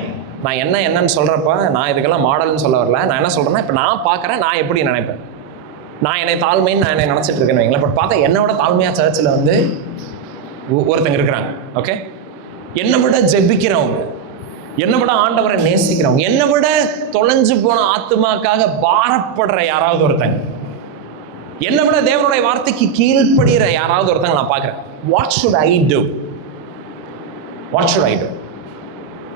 நான் என்னன்னு சொல்கிறப்ப நான் இதுக்கெல்லாம் மாடல்னு சொல்ல வரல. நான் என்ன சொல்கிறேன்னா, இப்போ நான் பார்க்குறேன், நான் எப்படி நினைப்பேன், நான் என்னை தாழ்மைன்னு நான் என்னை நினச்சிட்டு இருக்கேன்னு வைங்களேன். பட் பார்த்தா என்னோட தாழ்மையாக சர்ச்சில் வந்து ஒருத்தங்க இருக்கிறாங்க. ஓகே, என்னை விட ஜெபிக்கிறவங்க, என்னை விட ஆண்டவரை நேசிக்கிறவங்க, என்னை விட தொலைஞ்சு போன ஆத்துமாக்காக பாரப்படுற யாராவது ஒருத்தங்க, என்னை விட தேவனுடைய வார்த்தைக்கு கீழ்ப்படுகிற யாராவது ஒருத்தங்க நான் பார்க்குறேன். What should I do? What should I do?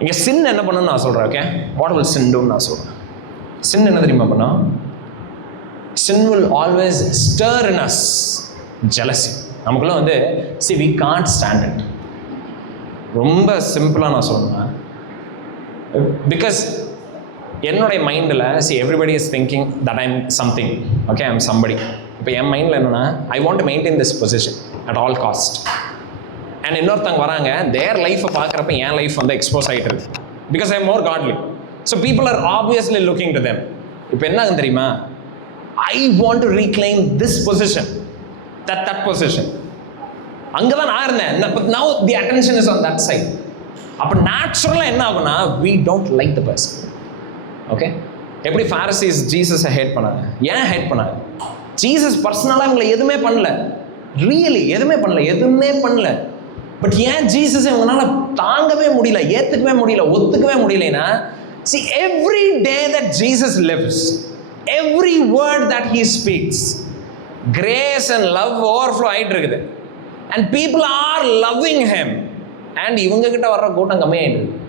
இங்கே சின் என்ன பண்ணணும்னு நான் சொல்கிறேன். ஓகே, வாட் வில் சின் டூன்னு நான் சொல்கிறேன். சின் என்ன தெரியுமா பண்ணோம்? Sin will always stir in us jealousy. நமக்குள்ள வந்து see we can't stand it. ரொம்ப சிம்பிளாக நான் சொல்லணும்னா, பிகாஸ் என்னுடைய மைண்டில் see everybody is thinking that I'm something. Okay, I'm somebody. இப்போ என் மைண்டில் என்னென்னா, I want to maintain this position at all cost. And இன்னொருத்தங்க வராங்க, தேர் லைஃப்பை பார்க்குறப்ப என் லைஃப் வந்து எக்ஸ்போஸ் ஆகிட்டு இருக்கு, because I am more godly. So people are obviously looking to them. இப்போ என்ன ஆகுது தெரியுமா? I want to reclaim this position, that position. அங்கே தான் நான் இருந்தேன், but now the attention is on that side. அப்போ நேச்சுரலாக என்ன ஆகும்னா, we don't like the person. Okay, எப்படி Pharisees ஜீசஸை ஹேட் பண்ணாங்க? ஏன் ஹேட் பண்ணாங்க? ஜீசஸ் பர்சனலாக இவங்களை எதுவுமே பண்ணல, ரியலி எதுவுமே பண்ணல. பட் ஏன் ஜீசஸ் இவங்களால தாங்கவே முடியல, ஏற்றுக்கவே முடியல, ஒத்துக்கவே முடியலன்னா, see every day that Jesus lives, every word that he speaks, grace and love overflow ஆயிட்டு இருக்குது. And people are loving him. And இவங்க கிட்ட வர்ற கூட்டம் கம்மியாயிட்டு இருக்கு.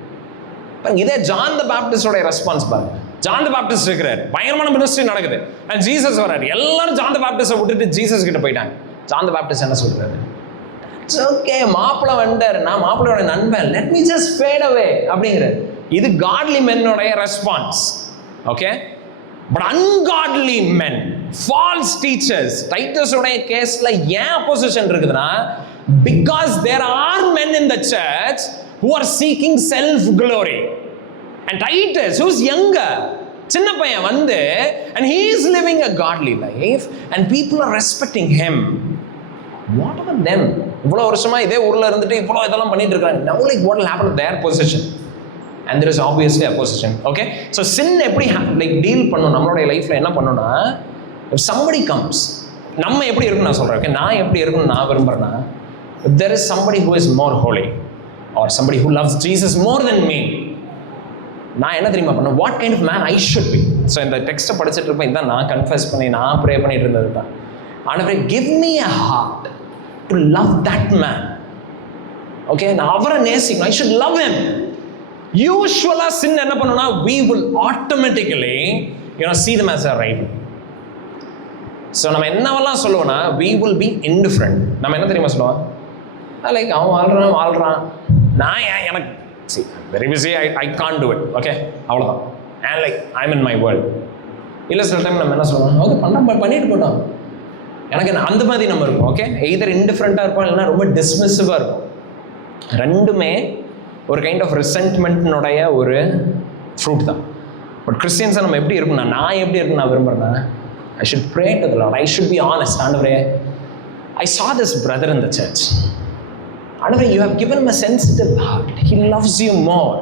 இதே ஜான் த பேப்டிஸ்டோட ரெஸ்பான்ஸ் பாருங்க. ஜான் த பேப்டிஸ்ட் இருக்கிறார், பயங்கரமான மினிஸ்ட்ரி நடக்குது. And ஜீசஸ் வர்றாரு, எல்லாரும் ஜான் த பேப்டிஸ்டை விட்டுட்டு ஜீசஸ் கிட்ட போயிட்டாங்க. ஜான் த பேப்டிஸ்ட் என்ன சொல்றாரு? இட்ஸ் ஓகே, மாப்பிள்ளை வந்தார், நான் மாப்பிள்ளையோட நண்பன், let me just fade away அப்படிங்கிறார். இது காட்லி மென்னோடைய response. Okay, but ungodly men, false teachers, டைட்டஸோடைய கேஸ்ல ஏன் அப்போசிஷன் இருக்குதுன்னா, because there are men in the church who are seeking self glory. And Titus, who's younger, சின்ன பையன் வந்து, and he is living a godly life and people are respecting him. What about them? இவ்வளோ வருஷமா இதே ஊரில் இருந்துட்டு இவ்வளோ இதெல்லாம் பண்ணிட்டு இருக்காங்க. Now like what will happen to their position? And there is obviously opposition. Okay, so sin எப்படி like deal பண்ணணும் நம்மளுடைய லைஃப்ல என்ன பண்ணணும்னா, if somebody comes, நம்ம எப்படி இருக்குன்னு நான் சொல்றேன். ஓகே, நான் எப்படி இருக்குன்னு நான் விரும்புறேன்னா, if there is somebody who is more holy or somebody who loves Jesus more than me, நான் என்ன தெரியுமா பண்ணேன்? What kind of man I should be. So இந்த டெக்ஸ்ட்டை படிச்சுட்டு இருப்பேன், இதான் நான் கன்ஃபஸ் பண்ணி நான் ப்ரே பண்ணிட்டு இருந்தது தான். ஆண்டவரே, give me a heart to love that man. Okay, நான் அவரை நேசிக்கணும். I should love him. யூஸ்வலாக சின் என்ன பண்ணணும்னா, we will automatically see them as a rival. So நம்ம என்னவெல்லாம் சொல்லுவோம்னா, we will be indifferent. நம்ம என்ன தெரியுமா சொல்லுவோம்? லைக் அவன் வாழ்றான், நான் எனக்கு very busy, I can't do it, okay அவ்வளோதான். And like I am in my world. இல்லை சில டைம் நம்ம என்ன சொல்லுவோம், ஓகே பண்ணிட்டு போட்டோம், எனக்கு அந்த மாதிரி நம்ம இருப்போம். ஓகே, எய்தர் இன்டிஃப்ரெண்ட்டாக இருப்போம், இல்லைன்னா ரொம்ப டிஸ்மிசிவாக இருக்கும். ரெண்டுமே ஒரு கைண்ட் ஆஃப் ரிசென்ட்மெண்ட்னுடைய ஒரு ஃப்ரூட் தான். பட் கிறிஸ்டியன்ஸை நம்ம எப்படி இருக்குன்னா, நான் எப்படி இருக்குன்னு நான் விரும்புகிறேன்னா, I should pray to the Lord, I should be honest. ஆண்டவரே, I saw this brother in the church. ஆண்டவரே, you have given him a sensitive heart, he loves you more.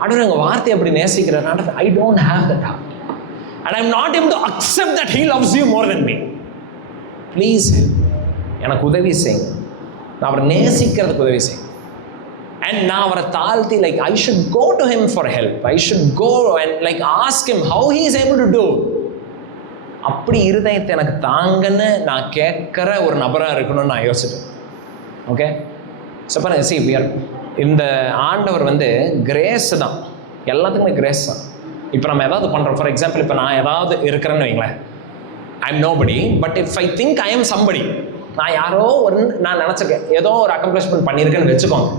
ஆண்டவரே, உங்கள் வார்த்தை அப்படி நேசிக்கிறார். ஆண்டவரே, I don't have that heart and I'm not able to accept that he loves you more than me. Please எனக்கு உதவி செய்யுங்க, நான் அவரை நேசிக்கிறதுக்கு உதவி செய்யுங்க. And நான் அவரை தாழ்த்தி, like I should go to him for help, I should go and like ask him how he is able to do. அப்படி இருதயத்தை எனக்கு தாங்கன்னு நான் கேட்குற ஒரு நபராக இருக்கணும்னு நான் யோசிச்சேன். ஓகே, ஸோ பாருங்க, சி we are இந்த ஆண்டவர் வந்து கிரேஸ் தான், எல்லாத்துக்குமே கிரேஸ் தான். இப்போ நம்ம ஏதாவது பண்ணுறோம், ஃபார் எக்ஸாம்பிள் இப்போ நான் ஏதாவது இருக்கிறேன்னு வைங்களேன், I am nobody, but if I think I am somebody, நான் யாரோ நான் நினச்சிருக்கேன், ஏதோ ஒரு அக்கம்ப்ளிஷ்மெண்ட் பண்ணியிருக்கேன்னு வச்சுக்கோங்க,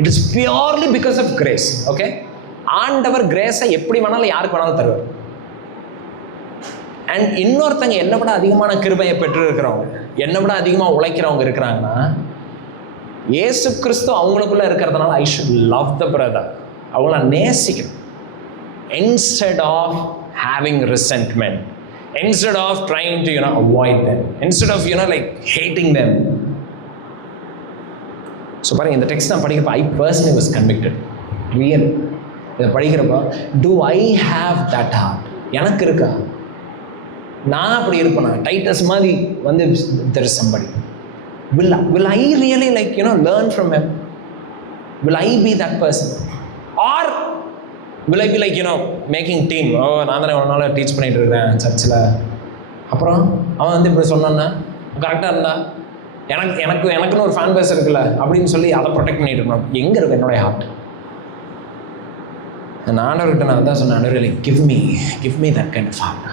it is purely because of grace. Okay, ஆண்டவர் கிரேஸை எப்படி வேணாலும் யாருக்கு வேணாலும் தருவார். அண்ட் இன்னொருத்தங்க என்னை விட அதிகமான கிருபையை பெற்று இருக்கிறவங்க, என்னை விட அதிகமாக உழைக்கிறவங்க இருக்கிறாங்கன்னா, இயேசு கிறிஸ்து அவங்களுக்குள்ள இருக்கிறதுனால I should love the brother, அவங்கள நேசிக்கணும். Instead of having resentment, instead of trying to avoid them, instead of like hating them. So பாருங்க, இந்த டெக்ஸ்ட் நான் படிக்கிறப்ப I personally was convicted. Real இதை படிக்கிறப்ப, do I have that heart? எனக்கு இருக்கா? நான் அப்படி இருப்பேனா? டைட்டஸ் மாதிரி வந்து there is somebody, will I really like learn from him? Will I be that person? Or will I be like making team, நான் தானே ஒரு நாள் டீச் பண்ணிட்டு இருக்கிறேன் சர்ச்சில், அப்புறம் அவன் வந்து இப்படி சொன்னான்னா கரெக்டாக இருந்தா எனக்குன்னு ஒரு ஃபேன் பேஸ் இருக்குல்ல அப்படின்னு சொல்லி அதை ப்ரொடெக்ட் பண்ணிட்டு இருக்கணும். எங்கே இருக்கு என்னுடைய ஹார்ட்? நான் ஆண்டவர்கிட்ட நான் தான் சொன்னேன், ஆண்டவர் like give me that kind of heart,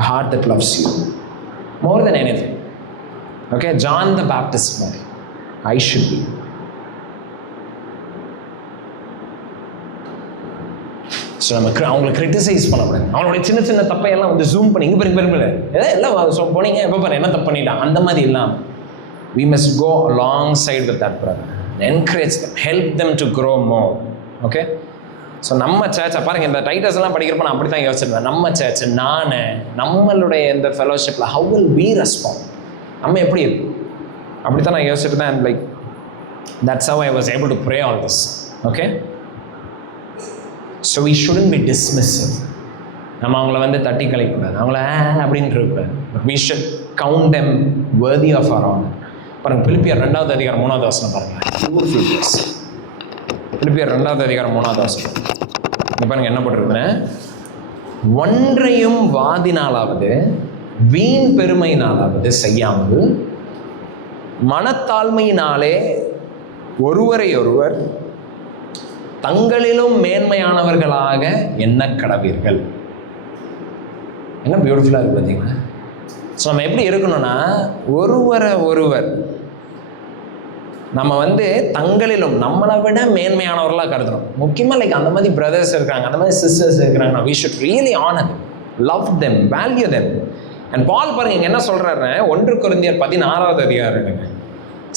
a heart that loves you more than anything. Okay, John the Baptist மாதிரி I should be. ஸோ நம்ம அவங்களை கிரிட்டிசைஸ் பண்ணக்கூடாது. அவங்களுடைய சின்ன சின்ன தப்பையெல்லாம் வந்து ஜூம் பண்ணி இங்கே பாருங்க எல்லாம் போனீங்க எப்போ பாரு என்ன தப்பு பண்ணிட்டான் அந்த மாதிரி இல்லாமல், we must go alongside with that brother, encourage them, help them to grow more. Okay, so நம்ம சர்ச்சை பாருங்கள், இந்த டைட்டஸ் எல்லாம் படிக்கிறப்ப நான் அப்படி தான் யோசிச்சிருந்தேன். நம்ம சர்ச், நான் நம்மளுடைய இந்த ஃபெலோஷிப்பில் how will we respond, நம்ம எப்படி இருக்கும் அப்படி தான் நான் யோசிச்சுட்டு தான். Like that's how I was able to pray all this. Okay, so we shouldn't be dismissive. நம்ம அவங்கள வந்து தட்டி கழிக்கூடாது, அவங்கள அப்படின்ட்டு இருக்கக்கூடாது. But we should count them worthy of our honor. பாருங்க, பிலிப்பியர் 2வது அதிகாரம் 3வது வசனம் பாருங்க. பிலிப்பியர் 2வது அதிகாரம் 3வது வசனம் பாருங்க என்ன போட்டிருக்குன்னு, ஒன்றையும் வாதினாலாவது வீண் பெருமையினாலாவது செய்யாமல் மனத்தாழ்மையினாலே ஒருவரை ஒருவர் தங்களிலும் மேன்மையானவர்களாக என்ன கடவீர்கள். என்ன பியூட்டிஃபுல்லாக இருக்கு பார்த்தீங்களா? ஸோ நம்ம எப்படி இருக்கணும்னா, ஒருவரை ஒருவர் நம்ம வந்து தங்களிலும் நம்மளை விட மேன்மையானவர்களாக கருதணும். முக்கியமாக லைக் அந்த மாதிரி பிரதர்ஸ் இருக்கிறாங்க, அந்த மாதிரி சிஸ்டர்ஸ் இருக்கிறாங்கன்னா we should really honor them, love them, value them. And Paul பாருங்க இங்கே என்ன சொல்கிறாருன்னா, 1 கொரிந்தியர் 16வது அதிகாரம்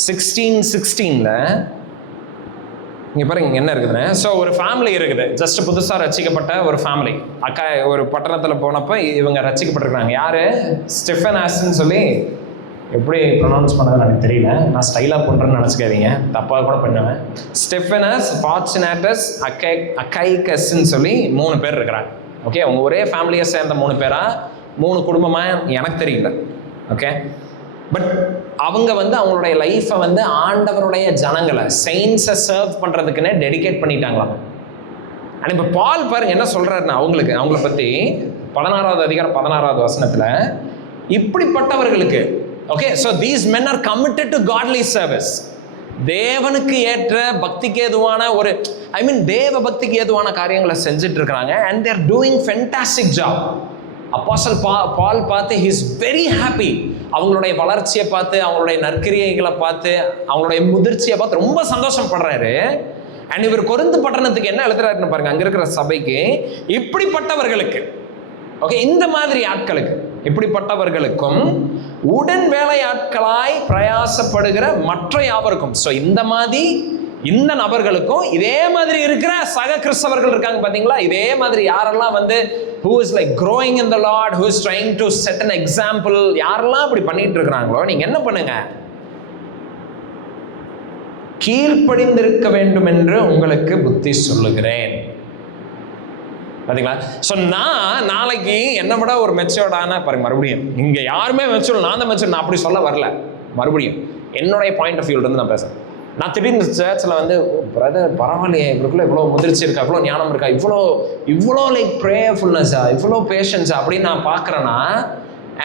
16:16 இங்கே பாருங்க இங்கே என்ன இருக்குதுன்னு. ஸோ ஒரு ஃபேமிலி இருக்குது, ஜஸ்ட் புதுசாக ரசிக்கப்பட்ட ஒரு ஃபேமிலி. அக்கா ஒரு பட்டணத்தில் போனப்போ இவங்க ரசிக்கப்பட்டிருக்கிறாங்க. யார்? ஸ்டெஃபனாஸ்ன்னு சொல்லி, எப்படி ப்ரொனவுன்ஸ் பண்ணதுன்னு எனக்கு தெரியல, நான் ஸ்டைலாக பண்ணுறேன்னு நினச்சிக்காதீங்க, தப்பாக கூட பண்ணுவேன். ஸ்டெஃபனஸ், ஃபார்ச்சுனேட்டஸ், அக்கைகஸ்ன்னு சொல்லி 3 பேர் இருக்கிறாங்க. ஓகே, அவங்க ஒரே ஃபேமிலியை சேர்ந்த 3 பேரா 3 குடும்பமாக எனக்கு தெரியல. ஓகே, பட் அவங்க வந்து அவங்களுடைய லைஃப்பை வந்து ஆண்டவருடைய ஜனங்களை செயின்ஸை சர்வ் பண்ணுறதுக்குன்னே டெடிகேட் பண்ணிட்டாங்களாம். ஆனால் இப்போ பால் பாருங்க என்ன சொல்கிறாருன்னா, அவங்கள பற்றி 16வது அதிகாரம் 16வது வசனத்தில், இப்படிப்பட்டவர்களுக்கு okay, so these men are committed to godly service, தேவனுக்கு ஏற்ற பக்திக்கு ஏதுவான ஒரு தேவ பக்திக்கு ஏதுவான காரியங்களை செஞ்சுட்டு இருக்கிறாங்க. And they're doing fantastic job. அப்போஸ்தலன் பால் பார்த்து he is very happy. அவங்களுடைய வளர்ச்சியை பார்த்து, அவங்களுடைய நற்கிரியைகளை பார்த்து, அவங்களுடைய முதிர்ச்சியை பார்த்து ரொம்ப சந்தோஷப்படுறாரு. அண்ட் இவர் கொரிந்து பட்டணத்துக்கு என்ன எழுதுறாருன்னு பாருங்க, அங்க இருக்கிற சபைக்கு, இப்படிப்பட்டவர்களுக்கு, ஓகே, இந்த மாதிரி ஆட்களுக்கு, இப்படிப்பட்டவர்களுக்கும் உடன் வேலை ஆட்களாய் பிரயாசப்படுகிற மற்ற யாவருக்கும். ஸோ இந்த நபர்களுக்கும் இதே மாதிரி இருக்கிற சக கிறிஸ்தவர்கள் இருக்காங்க பாத்தீங்களா, இதே மாதிரி யாரெல்லாம் வந்து who is like growing in the Lord, who is trying to set an example, யாரெல்லாம் அப்படி பண்ணிட்டு இருக்கிறாங்களோ, நீங்க என்ன பண்ணுங்க, கீழ்ப்படிந்திருக்க வேண்டும் என்று உங்களுக்கு புத்தி சொல்லுகிறேன். பாத்தீங்களா? ஸோ நான் நாளைக்கு என்ன விட ஒரு மெச்சோர்டான பாருங்க, மறுபடியும் இங்க யாருமே மெச்சூர், நான் தான் மெச்சூர், நான் அப்படி சொல்ல வரல. மறுபடியும் என்னுடைய பாயிண்ட் ஆஃப் வியூல இருந்து நான் பேசுறேன். நான் திடீர்னு சர்ச்சில் வந்து, பிரதர் பரவாயில்லையே, இவருக்குள்ள இவ்வளோ முதிர்ச்சி இருக்கா, இவ்வளோ ஞானம் இருக்கா, இவ்வளோ லைக் ப்ரேயர்ஃபுல்னஸா, இவ்வளோ பேஷன்ஸா அப்படின்னு நான் பார்க்குறேன்னா,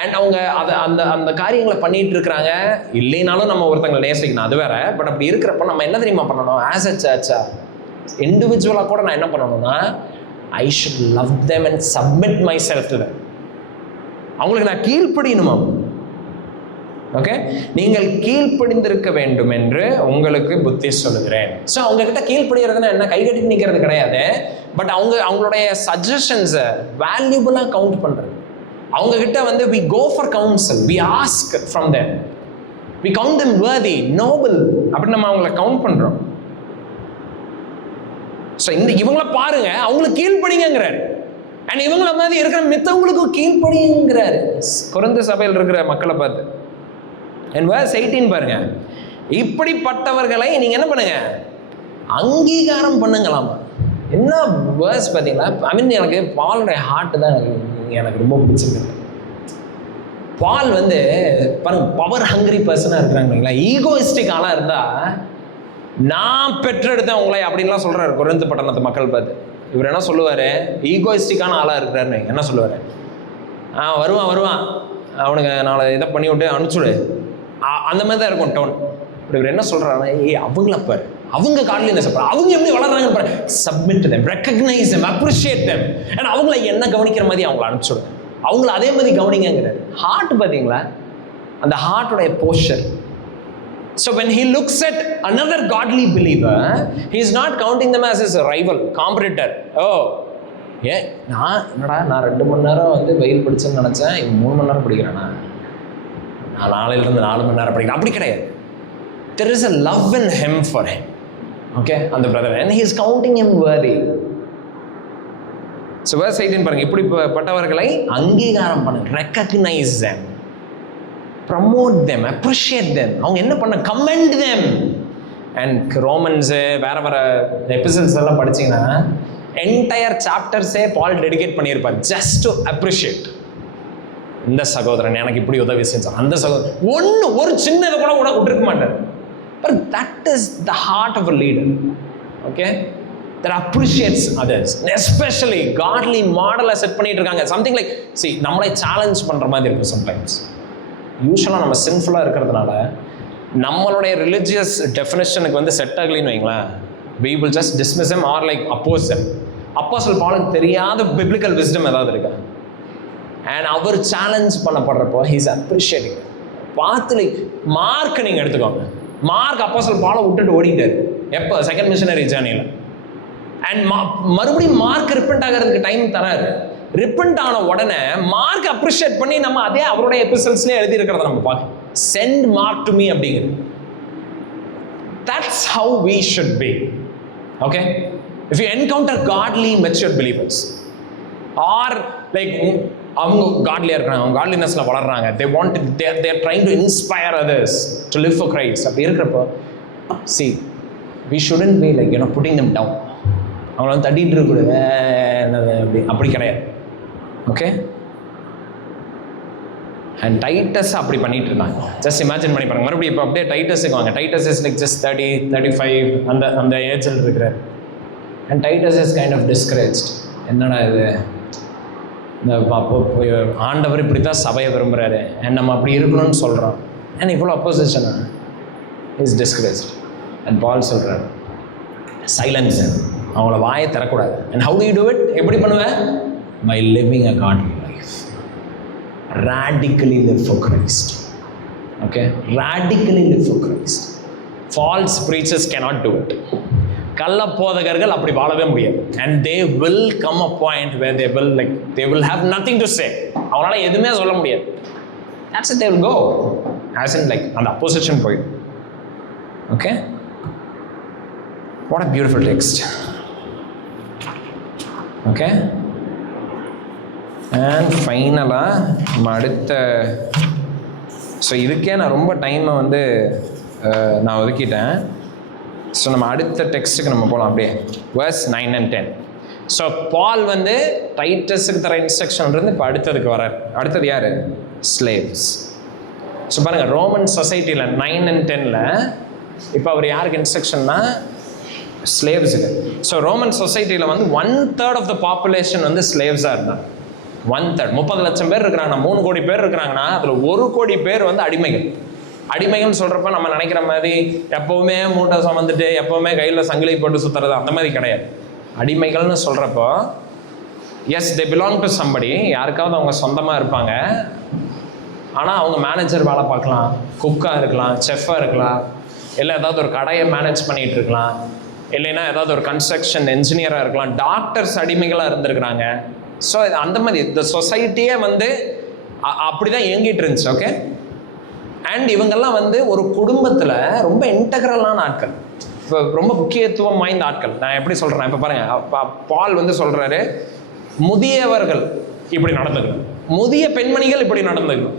அண்ட் அவங்க அந்த காரியங்களை பண்ணிட்டு இருக்கிறாங்க. இல்லைனாலும் நம்ம ஒருத்தங்களை நேசிக்கணும், அது வேற. பட் அப்படி இருக்கிறப்ப நம்ம என்ன தெரியுமா பண்ணணும், ஆஸ் அ சர்ச்சா இண்டிவிஜுவலாக கூட நான் என்ன பண்ணணும்னா, ஐ should love them and submit my self to them. அவங்களுக்கு நான் கீழ்ப்படியணுமா? ஓகே, நீங்கள் கீழ்ப்படிந்திருக்க வேண்டும் என்று உங்களுக்கு புத்தி சொல்லுகிறேன். ஸோ அவங்க கிட்ட கீழ்ப்படிகிறதுனா என்ன, கை கட்டி நிற்கிறது கிடையாது. பட் அவங்களுடைய சஜஷன்ஸை வேல்யூபுளாக கவுண்ட் பண்ணுறது. அவங்க கிட்ட வந்து we go for counsel, we ask from them, we count them worthy, noble அப்படி நம்ம அவங்களை கவுண்ட் பண்றோம். ஸோ இவங்கள பாருங்க, அவங்களுக்கு கீழ்ப்படிங்கிறாரு. அண்ட் இவங்கள மாதிரி இருக்கிற மித்தவங்களுக்கும் கீழ்ப்படிங்கிறாரு கொரிந்து சபையில் இருக்கிற மக்களை பார்த்து. அண்ட் verse 18 பாருங்க, இப்படிப்பட்டவர்களை நீங்க என்ன பண்ணுங்க, அங்கீகாரம் பண்ணுங்களாமா. என்ன வேர்ஸ் பார்த்தீங்களா? ஐ மீன், எனக்கு பாலுடைய ஹார்ட் தான் எனக்கு ரொம்ப பிடிச்சிருக்கு. பால் வந்து பாருங்க, பவர் ஹங்கரி பர்சனாக இருக்கிறாங்க, ஈகோயிஸ்டிக் ஆளாக இருந்தா, நான் பெற்றெடுத்தேன் உங்களை அப்படின்லாம் சொல்றாரு கொரிந்து பட்டணத்து மக்கள் பார்த்து. இவர் என்ன சொல்லுவாரு, ஈகோயிஸ்டிக்கான ஆளாக இருக்கிறாருன்னு என்ன சொல்லுவாரு, வருவான் அவனுக்கு நாளை இதை பண்ணி விட்டு அனுப்பிச்சுடு, அந்த மாதிரி தான் இருக்கும் டோன். இவர் என்ன சொல்றாருன்னா, அவங்கள பாரு, அவங்க காட்லினஸ் பாரு, அவங்க எப்படி வளர்றாங்க பாரு, submit to them, recognize them, appreciate them, and அவங்கள என்ன கவனிக்கிற மாதிரி அவங்கள அனுப்பிச்சுடுங்க, அவங்கள அதே மாதிரி கவனிங்கிறாரு. ஹார்ட் பார்த்தீங்களா, அந்த ஹார்ட்டோடைய poster. So when he looks at another godly believer, he is not counting them as his rival, competitor. நான் 2 மணி நேரம் வந்து வெயில் படிச்சேன்னு நினைச்சேன், இவன் 3 மணி நேரம் படிக்கிறேன்னா, நான் 4 மணி நேரம் படிக்கிறேன், அப்படி கிடையாது. There is a love in him for him, okay, and the brother, and he is counting him worthy. So verse 18 பாருங்க, இப்படிப்பட்டவர்களை அங்கீகாரம் பண்ணுங்க, recognize them, promote them, appreciate them. அவங்க என்ன பண்ண, commend them. And Romans வேற எபிசோட்ஸ் எல்லாம் படிச்சீங்கன்னா entire சாப்டர்ஸே பால் dedicate பண்ணியிருப்பார் just to appreciate. இந்த சகோதரன் எனக்கு இப்படி உதவி செஞ்சான், அந்த சகோதரன் ஒரு சின்னதை கூட விட்டுருக்க மாட்டார். But that is the heart of a leader, okay, that appreciates others, especially godly model set பண்ணிட்டு இருக்காங்க. something like, see, நம்மளை சேலஞ்ச் பண்ற மாதிரி இருக்கும் sometimes. யூஸ்வலாக நம்ம சின்ஃபுல்லாக இருக்கிறதுனால நம்மளுடைய ரிலிஜியஸ் டெஃபினேஷனுக்கு வந்து செட் ஆகலைன்னு வைங்களேன், we will just dismiss them or like oppose them. அப்போஸ்தலன் பவுலுக்கு தெரியாத biblical wisdom ஏதாவது இருக்கா? And அவர் சேலஞ்ச் பண்ணப்படுறப்போ he is appreciating. பார்த்து மார்க் நீங்கள் எடுத்துக்கோங்க, மார்க் அப்போஸ்தலன் பவுலை விட்டுட்டு ஓடிட்டார் எப்போ, செகண்ட் மிஷனரி ஜர்னியில். அண்ட் மறுபடியும் மார்க் ரிப்பெண்ட் ஆகிறதுக்கு டைம் தராரு. ரிப்பெண்ட் ஆன உடனே மார்க் அப்ரிஷியேட் பண்ணி நம்ம அதே அவருடைய எபிசோட்ஸ்லேயே எழுதி இருக்கிறத நம்ம பார்க்கலாம். சென்ட் மார்க் டு மீ அப்படிங்கிறது. That's how we should be. Okay? If you encounter godly, mature believers, or like அவங்க காட்லியாக இருக்கிறாங்க, அவங்க காட்லினஸ்ல வளர்றாங்க, they are trying to inspire others to live for Christ. அப்படி இருக்கிறப்போ, see, we shouldn't be like, putting them down. அவங்கள வந்து தட்டிட்டு இருக்கக்கூடாது, அப்படி கிடையாது. ஓகே, அண்ட் டைட்டஸ் அப்படி பண்ணிட்டு இருந்தாங்க. ஜஸ்ட் இமேஜின் பண்ணி பாருங்க. மறுபடியும் இப்போ அப்படியே டைட்டஸுக்கு வாங்க. டைட்டஸ் இஸ் லைக் ஜஸ்ட் 30-35 அந்த ஏஜில் இருக்கிறார். And Titus is kind of discouraged. என்னடா இது, இந்த அப்போ ஆண்டவர் இப்படி தான் சபையை விரும்புகிறாரு, அண்ட் நம்ம அப்படி இருக்கணும்னு சொல்கிறோம், அண்ட் இவ்வளோ அப்போசிஷனா இஸ் டிஸ்கரேஜ்ட். அண்ட் பால் சொல்கிறார், சைலன்ஸ், அவங்கள வாயை தரக்கூடாது. And how do you do it? எப்படி பண்ணுவேன்? By living a godly life. radically live for Christ. Okay, radically live for Christ. False preachers cannot do it. கள்ள போதகர்கள் அப்படி வாழவே முடியாது. And they will come a point where they will have nothing to say. அவங்களால எதுவுமே சொல்ல முடியாது. That's it, they will go. As in அந்த opposition point. Okay? What a beautiful text. Okay? And ஃபைனலாக நம்ம அடுத்த, ஸோ இதுக்கே நான் ரொம்ப டைமை நான் ஒதுக்கிட்டேன். ஸோ நம்ம அடுத்த டெக்ஸ்ட்டுக்கு நம்ம போகலாம் அப்படியே. verse 9 and 10. ஸோ பால் டைட்டஸுக்கு தர இன்ஸ்ட்ரக்ஷன் இருந்து இப்போ அடுத்ததுக்கு வரார். அடுத்தது யார்? ஸ்லேவ்ஸ். ஸோ பாருங்கள், ரோமன் சொசைட்டியில் 9 and 10ல் இப்போ அவர் யாருக்கு இன்ஸ்ட்ரக்ஷன்னா ஸ்லேவ்ஸுக்கு. ஸோ ரோமன் சொசைட்டியில் 1/3 ஆஃப் த பாப்புலேஷன் ஸ்லேவ்ஸாக இருந்தாங்க. 1/3, 30 லட்சம் பேர் இருக்கிறாங்கன்னா, 3 கோடி பேர் இருக்கிறாங்கன்னா அதில் 1 கோடி பேர் அடிமைகள். அடிமைகள்னு சொல்கிறப்ப நம்ம நினைக்கிற மாதிரி எப்போவுமே மூட்டை சுமந்துட்டு எப்போவுமே கையில் சங்கிலி போட்டு சுற்றுறது அந்த மாதிரி கிடையாது. அடிமைகள்னு சொல்கிறப்போ as they belong to somebody, யாருக்காவது அவங்க சொந்தமாக இருப்பாங்க. ஆனால் அவங்க மேனேஜர் வேலை பார்க்கலாம், குக்காக இருக்கலாம், செஃப்பாக இருக்கலாம், இல்லை ஏதாவது ஒரு கடையை மேனேஜ் பண்ணிகிட்டு இருக்கலாம், இல்லைன்னா ஏதாவது ஒரு கன்ஸ்ட்ரக்ஷன் என்ஜினியராக இருக்கலாம். டாக்டர்ஸ் அடிமைகளாக இருந்திருக்கிறாங்க. ஸோ அந்த மாதிரி இந்த சொசைட்டியே அப்படி தான் இயங்கிட்டு இருந்துச்சு. ஓகே, அண்ட் இவங்கெல்லாம் ஒரு குடும்பத்தில் ரொம்ப இன்டெக்ரலான ஆட்கள், இப்போ ரொம்ப முக்கியத்துவம் வாய்ந்த ஆட்கள். நான் எப்படி சொல்கிறேன் இப்போ பாருங்கள், பால் சொல்கிறாரு முதியவர்கள் இப்படி நடந்துக்கணும், முதிய பெண்மணிகள் இப்படி நடந்துக்கணும்,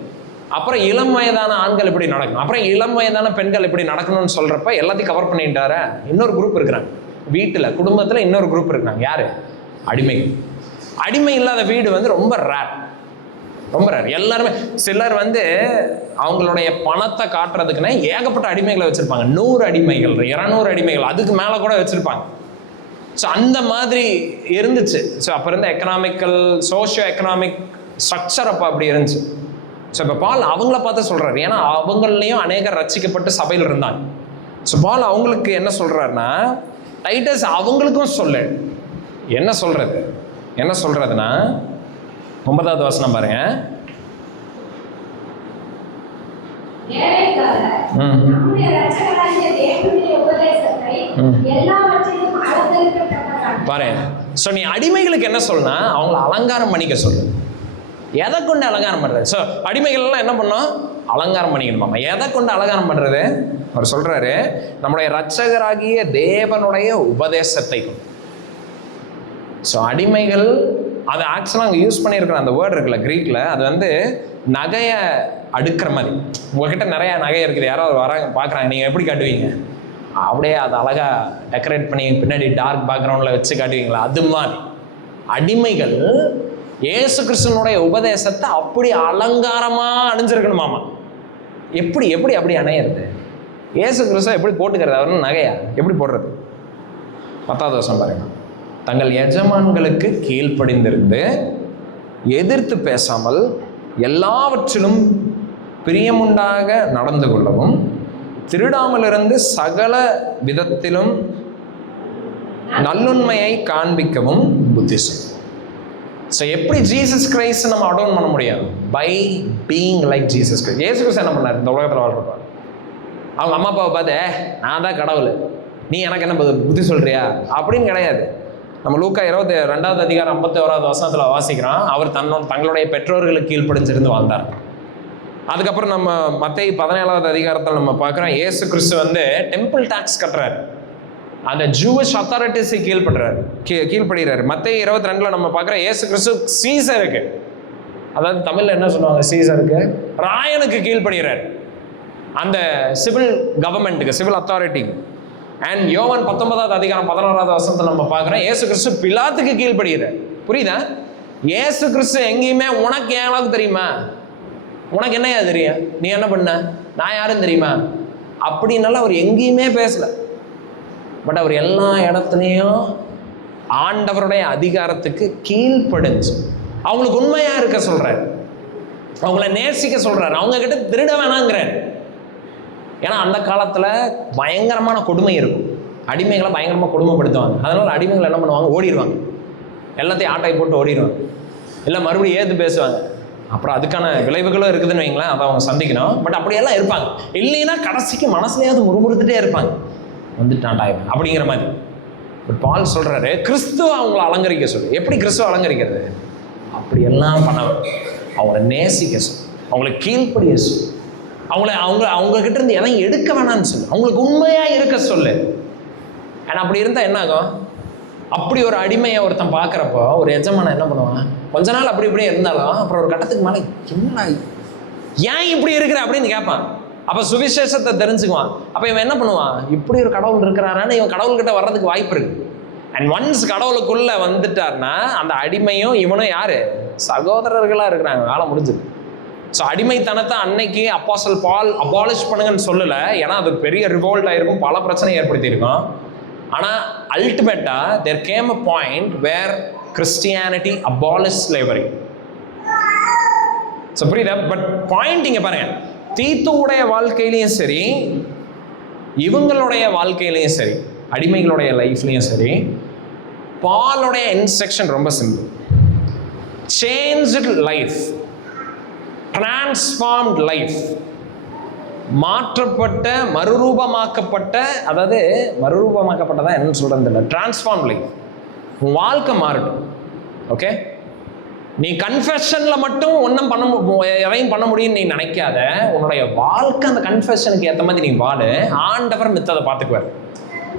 அப்புறம் இளம் வயதான ஆண்கள் இப்படி நடக்கணும், அப்புறம் இளம் வயதான பெண்கள் இப்படி நடக்கணும்னு சொல்கிறப்ப எல்லாத்தையும் கவர் பண்ணிட்டார. இன்னொரு குரூப் இருக்கிறாங்க வீட்டில், குடும்பத்தில் இன்னொரு குரூப் இருக்கிறாங்க. யார்? அடிமைகள். அடிமை இல்லாத வீடு ரொம்ப ரேர், ரொம்ப ரேர். எல்லாருமே சிலர் அவங்களுடைய பணத்தை காட்டுறதுக்குன்னா ஏகப்பட்ட அடிமைகளை வச்சுருப்பாங்க. 100 அடிமைகள், 200 அடிமைகள், அதுக்கு மேலே கூட வச்சுருப்பாங்க. ஸோ அந்த மாதிரி இருந்துச்சு. ஸோ அப்போ இருந்த சோஷியோ எக்கனாமிக் ஸ்ட்ரக்சர் அப்போ அப்படி இருந்துச்சு. ஸோ இப்போ பால் அவங்கள பார்த்து சொல்கிறாரு, ஏன்னா அவங்களையும் அநேகர் ரட்சிக்கப்பட்டு சபையில் இருந்தாங்க. ஸோ பால் அவங்களுக்கு என்ன சொல்கிறாருன்னா, டைட்டஸ் அவங்களுக்கும் சொல்லு. என்ன சொல்கிறதுனா 9வது வசனம் பாருங்க. பாரு, ஸோ நீ அடிமைகளுக்கு என்ன சொல்லனா, அவங்கள அலங்காரம் பண்ணிக்க சொல்லு. எதை கொண்டு அலங்காரம் பண்றது? ஸோ அடிமைகள் எல்லாம் என்ன பண்ணோம்? அலங்காரம் பண்ணிக்கணுமாமா. எதை கொண்டு அலங்காரம் பண்றது? அவர் சொல்றாரு, நம்முடைய இரட்சகராகிய தேவனுடைய உபதேசத்தை கொண்டு. ஸோ அடிமைகள், அது ஆக்சுவலாக அங்கே யூஸ் பண்ணியிருக்கிற அந்த வேர்டு இருக்குல்ல கிரீக்கில், அது நகையை அடுக்கிற மாதிரி. உங்ககிட்ட நிறையா நகை இருக்குது, யாராவது வராங்க பார்க்குறாங்க, நீங்கள் எப்படி காட்டுவீங்க? அப்படியே அதை அழகாக டெக்கரேட் பண்ணி பின்னாடி டார்க் பேக்ரவுண்டில் வச்சு காட்டுவீங்களா? அது மாதிரி அடிமைகள் இயேசு கிறிஸ்துவனுடைய உபதேசத்தை அப்படி அலங்காரமாக அணிஞ்சிருக்கணுமாமா. எப்படி அப்படி அணையிறது? இயேசு கிறிஸ்துவ எப்படி போட்டுக்கிறது? அவரு நகையா எப்படி போடுறது? 10வது வசனம் பாருங்க. தங்கள் எஜமான்களுக்கு கீழ்ப்படிந்திருந்து எதிர்த்து பேசாமல் எல்லாவற்றிலும் பிரியமுண்டாக நடந்து கொள்ளவும், திருடாமல் இருந்து சகல விதத்திலும் நல்லுண்மையை காண்பிக்கவும் புத்திசு. ஸோ எப்படி ஜீசஸ் கிரைஸ்ட் நம்ம அடோன் பண்ண முடியும்? By being like Jesus Christ. இயேசு கிறிஸ்து என்ன பண்ணார்? இந்த உலகத்தில் வாழ்றப்ப அவங்க அம்மா அப்பாவை பார்த்து, நான் தான் கடவுள், நீ எனக்கு என்ன புத்தி சொல்றியா அப்படின்னு கிடையாது. நம்ம லூக்கா 22வது அதிகாரம் 51வது வசனத்தில் வாசிக்கிறோம், அவர் தங்களுடைய பெற்றோர்களுக்கு கீழ்ப்படிஞ்சிருந்து வாழ்ந்தார். அதுக்கப்புறம் நம்ம மத்தேயு 17வது அதிகாரத்தில் நம்ம பார்க்குறோம், இயேசு கிறிஸ்து டெம்பிள் டாக்ஸ் கட்டுறாரு, அந்த ஜூவிஷ் அத்தாரிட்டிஸை கீழ்ப்படுகிறாரு. மத்தேயு 22ல் நம்ம பார்க்குறோம், இயேசு கிறிஸ்து சீசருக்கு, அதாவது தமிழில் என்ன சொல்லுவாங்க, சீசருக்கு, ராயனுக்கு கீழ்ப்படுகிறார், அந்த சிவில் கவர்மெண்ட்டுக்கு, சிவில் அத்தாரிட்டிக்கு. அண்ட் யோவான் 19வது அதிகாரம் 11வது வசனத்தில் நம்ம பார்க்குறோம், இயேசு கிறிஸ்து பிலாத்துக்கு கீழ்ப்படுகிறார். புரியுதா? இயேசு கிறிஸ்து எங்கேயுமே உனக்கு ஏன் அளவுக்கு தெரியுமா, உனக்கு என்னையா தெரியும், நீ என்ன பண்ண, நான் யாரும் தெரியுமா அப்படின்னால அவர் எங்கேயுமே பேசல. பட் அவர் எல்லா இடத்துலையும் ஆண்டவருடைய அதிகாரத்துக்கு கீழ்ப்படிஞ்சு அவங்களுக்கு உண்மையா இருக்க சொல்றாரு, அவங்கள நேசிக்க சொல்றாரு, அவங்க கிட்ட திருட வேணாங்கிறார். ஏன்னா அந்த காலத்துல பயங்கரமான கொடுமை இருக்கும், அடிமைகளை பயங்கரமா கொடுமைப்படுத்துவாங்க. அதனால அடிமைகள் என்ன பண்ணுவாங்க, ஓடிடுவாங்க, எல்லாத்தையும் ஆட்டை போட்டு ஓடிடுவாங்க, இல்லை மறுபடியும் ஏற்று பேசுவாங்க, அப்புறம் அதுக்கான விளைவுகளும் இருக்குதுன்னு வைங்களேன், அதை அவங்க சந்திக்கணும். பட் அப்படியெல்லாம் இருப்பாங்க. இல்லைன்னா கடைசிக்கு மனசுலையாவது முறுமுறுத்துட்டே இருப்பாங்க, வந்துட்டான்டா அப்படிங்கிற மாதிரி. பட் பால் சொல்றாரு, கிறிஸ்துவ அவங்கள அலங்கரிக்க சொல்லு. எப்படி கிறிஸ்துவ அலங்கரிக்கிறது? அப்படியெல்லாம் பண்ண, அவங்கள நேசிக்க சொல்லு, அவங்களை கீழ்ப்படிய சொல்லு, அவங்க கிட்ட இருந்து எதையும் எடுக்க வேணாம்னு சொல்லு, அவங்களுக்கு உண்மையா இருக்க சொல்லு. ஆனால் அப்படி இருந்தால் என்ன ஆகும்? அப்படி ஒரு அடிமையை ஒருத்தன் பார்க்குறப்போ ஒரு எஜமான என்ன பண்ணுவான்? கொஞ்ச நாள் அப்படி இப்படியே இருந்தாலும் அப்புறம் ஒரு கட்டத்துக்கு மேலே என்ன ஏன் இப்படி இருக்கிற அப்படின்னு கேட்பான். அப்போ சுவிசேஷத்தை தெரிஞ்சுக்குவான். அப்போ இவன் என்ன பண்ணுவான்? இப்படி ஒரு கடவுள் இருக்கிறாரான்னு இவன் கடவுள்கிட்ட வர்றதுக்கு வாய்ப்பு இருக்கு. அண்ட் ஒன்ஸ் கடவுளுக்குள்ள வந்துட்டார்னா அந்த அடிமையும் இவனும் யாரு? சகோதரர்களாக இருக்கிறாங்க. வேலை முடிஞ்சுது. ஸோ அடிமைத்தனத்தை அன்னைக்கு அப்போஸ்தலன் பால் அபாலிஷ் பண்ணுங்கன்னு சொல்லலை, ஏன்னா அது பெரிய ரிவோல்ட் ஆயிருக்கும், பல பிரச்சனை ஏற்படுத்தியிருக்கும். ஆனால் அல்டிமேட்டாக there came a point where Christianity abolish slavery. So புரியுதா? பட் பாயிண்ட் இங்கே பாருங்க, தீத்துவுடைய வாழ்க்கையிலையும் சரி, இவங்களுடைய வாழ்க்கையிலையும் சரி, அடிமைகளுடைய லைஃப்லையும் சரி, பாலுடைய இன்ஸ்ட்ரக்ஷன் ரொம்ப simple. Changed life, transformed life, மாற்றப்பட்ட மறுரூபமாக்கப்பட்ட, அதாவது மறுரூபமாக்கப்பட்டதான் என்னன்னு சொல்றது இல்லை, டிரான்ஸ்ஃபார்ம் லைஃப். உன் வாழ்க்கை மாறட்டும். ஓகே, நீ கன்ஃபெஷன்ல மட்டும் ஒன்றும் எதையும் பண்ண முடியும்னு நீ நினைக்காத. உன்னுடைய வாழ்க்கை அந்த கன்ஃபெஷனுக்கு ஏற்ற மாதிரி நீ வாழு, ஆண்டவர் மித்ததை பார்த்துக்குவார்.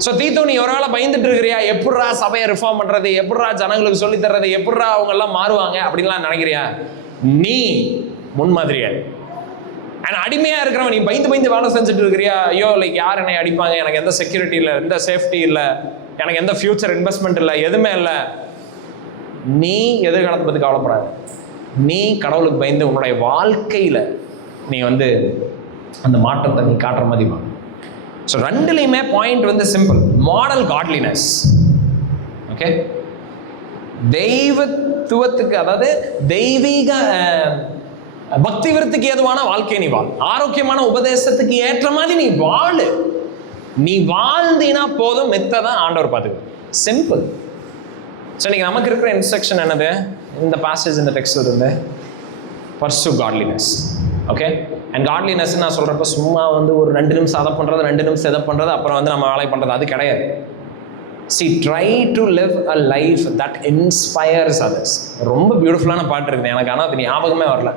ஸோ தீத்து, நீ ஒரு வேளை பயந்துட்டு இருக்கிறியா? எப்படிரா சபையை ரிஃபார்ம் பண்றது, எப்படிரா ஜனங்களுக்கு சொல்லி தர்றது, எப்படிரா அவங்க எல்லாம் மாறுவாங்க அப்படின்லாம் நினைக்கிறியா? நீ முன்மாதிரியா. அண்ட் அடிமையா இருக்கிறவன் நீ பயந்து வேலை செஞ்சுட்டு இருக்கிறியா? ஐயோ லைக் யார் என்னை அடிப்பாங்க, எனக்கு எந்த செக்யூரிட்டி இல்லை, எந்த சேஃப்டி இல்லை, எனக்கு எந்த ஃபியூச்சர் இன்வெஸ்ட்மெண்ட் இல்லை, எதுவுமே இல்லை. நீ எதிர்காலத்தை பற்றி கவலைப்படாத. நீ கடவுளுக்கு பயந்து உன்னுடைய வாழ்க்கையில் நீ அந்த மாற்றத்தை நீ காட்டுற மாதிரி வா. ஸோ ரெண்டுலையுமே point simple. Model godliness. Okay, தெய்வத்துவத்துக்கு, அதாவது தெய்வீக பக்தி விருத்திக்கு ஏதுவான வாழ்க்கை நீ வாழ். ஆரோக்கியமான உபதேசத்துக்கு ஏற்ற மாதிரி நீ வாழு. நீ வாழ்ந்தீனா போதும், மித்ததான் ஆண்டவர் பார்த்துக்கு. சிம்பிள். ஸோ இன்னைக்கு நமக்கு இருக்கிற இன்ஸ்ட்ரக்ஷன் என்னது? இந்த பாசேஜ், இந்த டெக்ஸ்ட் இருந்து pursue godliness. Okay, and godliness நான் சொல்கிறப்ப சும்மா ஒரு 2 நிமிஷம் அதை பண்ணுறது, 2 நிமிஷம் இதை பண்ணுறது, அப்புறம் நம்ம வேலை பண்ணுறது, அது கிடையாது. See, try to live a life that inspires others. ரொம்ப பியூட்டிஃபுல்லான பாட்டு இருக்குது எனக்கு, ஆனால் அது ஞாபகமே வரல.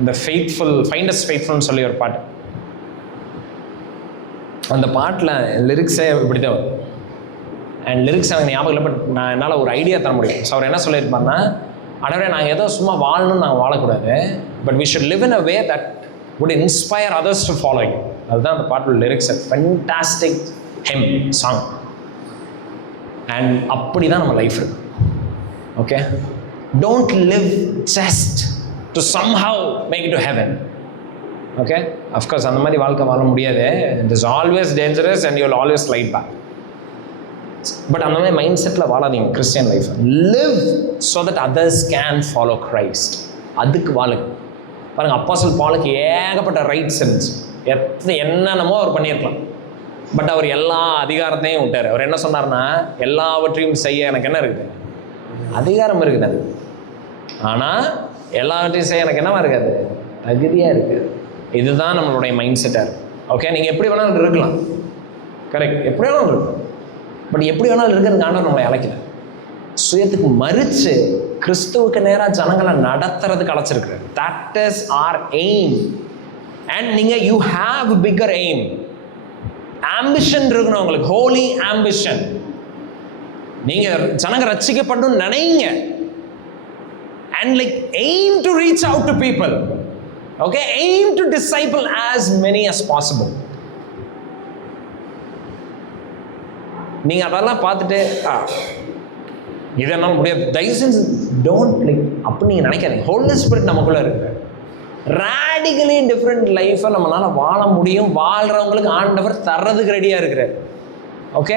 இந்த ஃபெய்த்ஃபுல், ஃபைண்ட் அஸ் ஃபெய்த்ஃபுல்னு சொல்லி ஒரு பாட்டு. அந்த பாட்டில் லிரிக்ஸே இப்படி தான் வரும். அண்ட் லிரிக்ஸ் எனக்கு ஞாபகம் இல்லை, பட் நான் என்னால் ஒரு ஐடியா தர முடியும். ஸோ அவர் என்ன சொல்லியிருப்பாருன்னா, அடவே நாங்கள் ஏதோ சும்மா வாழணும்னு நாங்கள் வாழக்கூடாது, but we should live in a way that would inspire others to follow you. அதுதான் அந்த பாட்டோட lyrics. Fantastic him song. And அப்படி தான் நம்ம லைஃப் இருக்கு. Okay, don't live just to somehow make it to heaven. Okay, of course அந்த மாதிரி வாழ்க்கை வாழ முடியாது. It is always dangerous and you will always light back. But அந்த மாதிரி மைண்ட் செட்டில் வாழாதீங்க Christian life. Live so that others can follow Christ. அதுக்கு வாழுங்க. பாருங்கள், அப்போஸ்தலன் பாலுக்கு ஏகப்பட்ட ரைட்ஸ் இருந்துச்சு, என்னென்னமோ அவர் பண்ணியிருக்கலாம். பட் அவர் எல்லா அதிகாரத்தையும் விட்டார். அவர் என்ன சொன்னார்னா, எல்லாவற்றையும் செய்ய எனக்கு என்ன இருக்குது? அதிகாரம் இருக்குது. அது ஆனால் எல்லாவற்றையும் செய்ய எனக்கு என்னவா இருக்காது? தகுதியாக இருக்குது. இதுதான் நம்மளுடைய மைண்ட் செட்டாக இருக்குது. ஓகே, நீங்கள் எப்படி வேணாலும் இருக்கலாம், கரெக்ட், எப்படி வேணாலும் இருக்கலாம். பட் எப்படி வேணாலும் இருக்கிறது ஆண்டவர் நம்மளை அழைக்கல. சுயத்துக்கு மறித்து கிறிஸ்துவுக்கு நேராக ஜனங்களை நடத்துறதுக்கு அழைச்சிருக்கிறார். That is our aim. And நீங்கள் you have bigger aim. Ambition இருக்கணும் உங்களுக்கு, ஹோலி ஆம்பிஷன். நீங்கள் ஜனங்க ரட்சிக்கப்படணும்னு நினைங்க. And like aim to reach out to people. Okay, aim to disciple as many as possible. நீங்கள் அதெல்லாம் பார்த்துட்டு இதெல்லாம் முடியாது, தயவு செஞ்சு டோன்ட் லைக் அப்படி நீங்கள் நினைக்காதீங்க. ஹோலி ஸ்பிரிட் நமக்குள்ளே இருக்கு. ரேடிகலி டிஃப்ரெண்ட் லைஃப்பை நம்மளால் வாழ முடியும். வாழ்கிறவங்களுக்கு ஆண்டவர் தர்றதுக்கு ரெடியாக இருக்கிறார். ஓகே,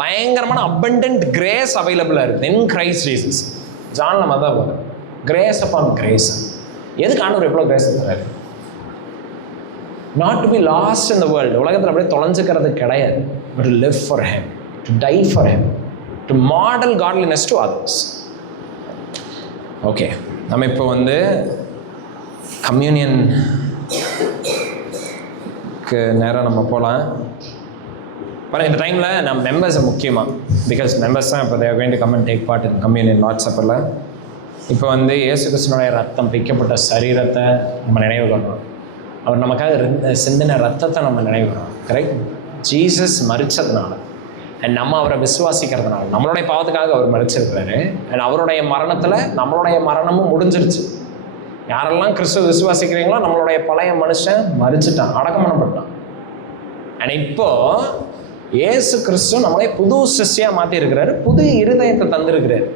பயங்கரமான abundant கிரேஸ் அவைலபிளாக இருக்குது இன் கிரைஸ்ட் ஜீசஸ். ஜான் நம்ம தான் போகிறோம், கிரேஸ் அப்பான் கிரேஸ். எதுக்கு ஆண்டவர் எவ்வளோ கிரேஸ் தர்றாரு? Not to be lost in the world. உலகத்தில் அப்படியே தொலைஞ்சிக்கிறது கிடையாது. But to live for him, to die for him, to model godliness to others. Okay, நம்ம இப்போ கம்யூனியனுக்கு நேரம் நம்ம போகலாம். பாருங்கள், இந்த டைமில் நம்ம மெம்பர்ஸை முக்கியமாக, பிகாஸ் மெம்பர்ஸ் தான் இப்போ there going to come and take part in communion Lord's சப்பரில். இப்போ வந்து இயேசு கிறிஸ்துனுடைய ரத்தம் பிக்கப்பட்ட சரீரத்தை நம்ம நினைவு கொள்கிறோம். அவர் நமக்காக சிந்தின ரத்தத்தை நம்ம நினைவு கொள்கிறோம். கரெக்ட்? ஜீசஸ் மரிச்சதுனால அண்ட் நம்ம அவரை விசுவாசிக்கிறதுனால, நம்மளுடைய பாவத்துக்காக அவர் மரிச்சிருக்கிறாரு. அண்ட் அவருடைய மரணத்தில் நம்மளுடைய மரணமும் முடிஞ்சிருச்சு. யாரெல்லாம் கிறிஸ்துவ விசுவாசிக்கிறீங்களோ நம்மளுடைய பழைய மனுஷன் மரிச்சிட்டான், அடக்கம் பண்ணப்பட்டான். அண்ட் இப்போ இயேசு கிறிஸ்து நம்மளை புது சிருஷ்டியாக மாற்றி இருக்கிறாரு, புது இருதயத்தை தந்திருக்கிறாரு.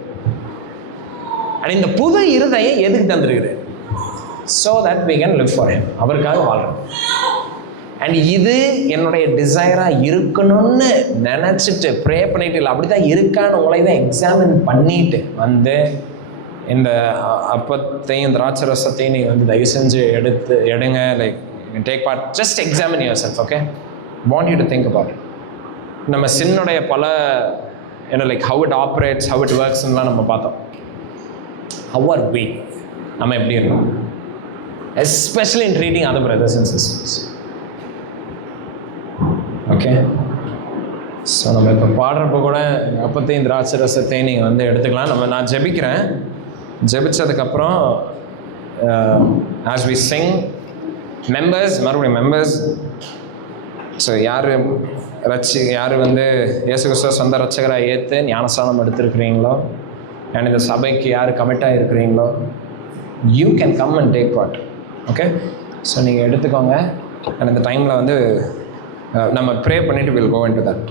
அண்ட் இந்த புது இருதயம் எதுக்கு தந்திருக்கிறாரு? So that we can live for him. அவருக்காக வாழ்றோம். அண்ட் இது என்னுடைய டிசைராக இருக்கணும்னு நினச்சிட்டு ப்ரே பண்ணிட்டு, இல்லை அப்படி தான் இருக்கான்னு உங்களை தான் எக்ஸாமின் பண்ணிட்டு வந்து இந்த அப்பத்தையும் திராட்சை ரசத்தையும் நீங்கள் வந்து தயவு செஞ்சு எடுங்க. Like take part, just examine yourself. Okay, want you to think about it. நம்ம சின்னுடைய பல like how it operates, how it ஒர்க்ஸ்லாம் நம்ம பார்த்தோம். ஹவ் ஆர் we, நம்ம எப்படி இருக்கோம், especially in treating other brothers and sisters. Okay, so நம்ம இப்போ பாடுறப்போ கூட அப்பத்தையும் திராட்சை ரசத்தையும் நீங்கள் வந்து எடுத்துக்கலாம். நான் ஜெபிக்கிறேன். ஜெபிச்சதுக்கப்புறம் ஆஸ் வி சிங், மெம்பர்ஸ், மறுபடியும் மெம்பர்ஸ், ஸோ யார் வந்து இயேசு கிறிஸ்துவ சொந்த ரட்சகராக ஏற்று ஞானஸ்நானம் எடுத்துருக்கிறீங்களோ, அண்ட் இந்த சபைக்கு யார் கமிட்டாக இருக்கிறீங்களோ, you can come and take part. Okay, so நீங்கள் எடுத்துக்கோங்க. அண்ட் இந்த டைமில் வந்து நம்ம ப்ரே பண்ணிவிட்டு வில் கோ இன்டு தட்.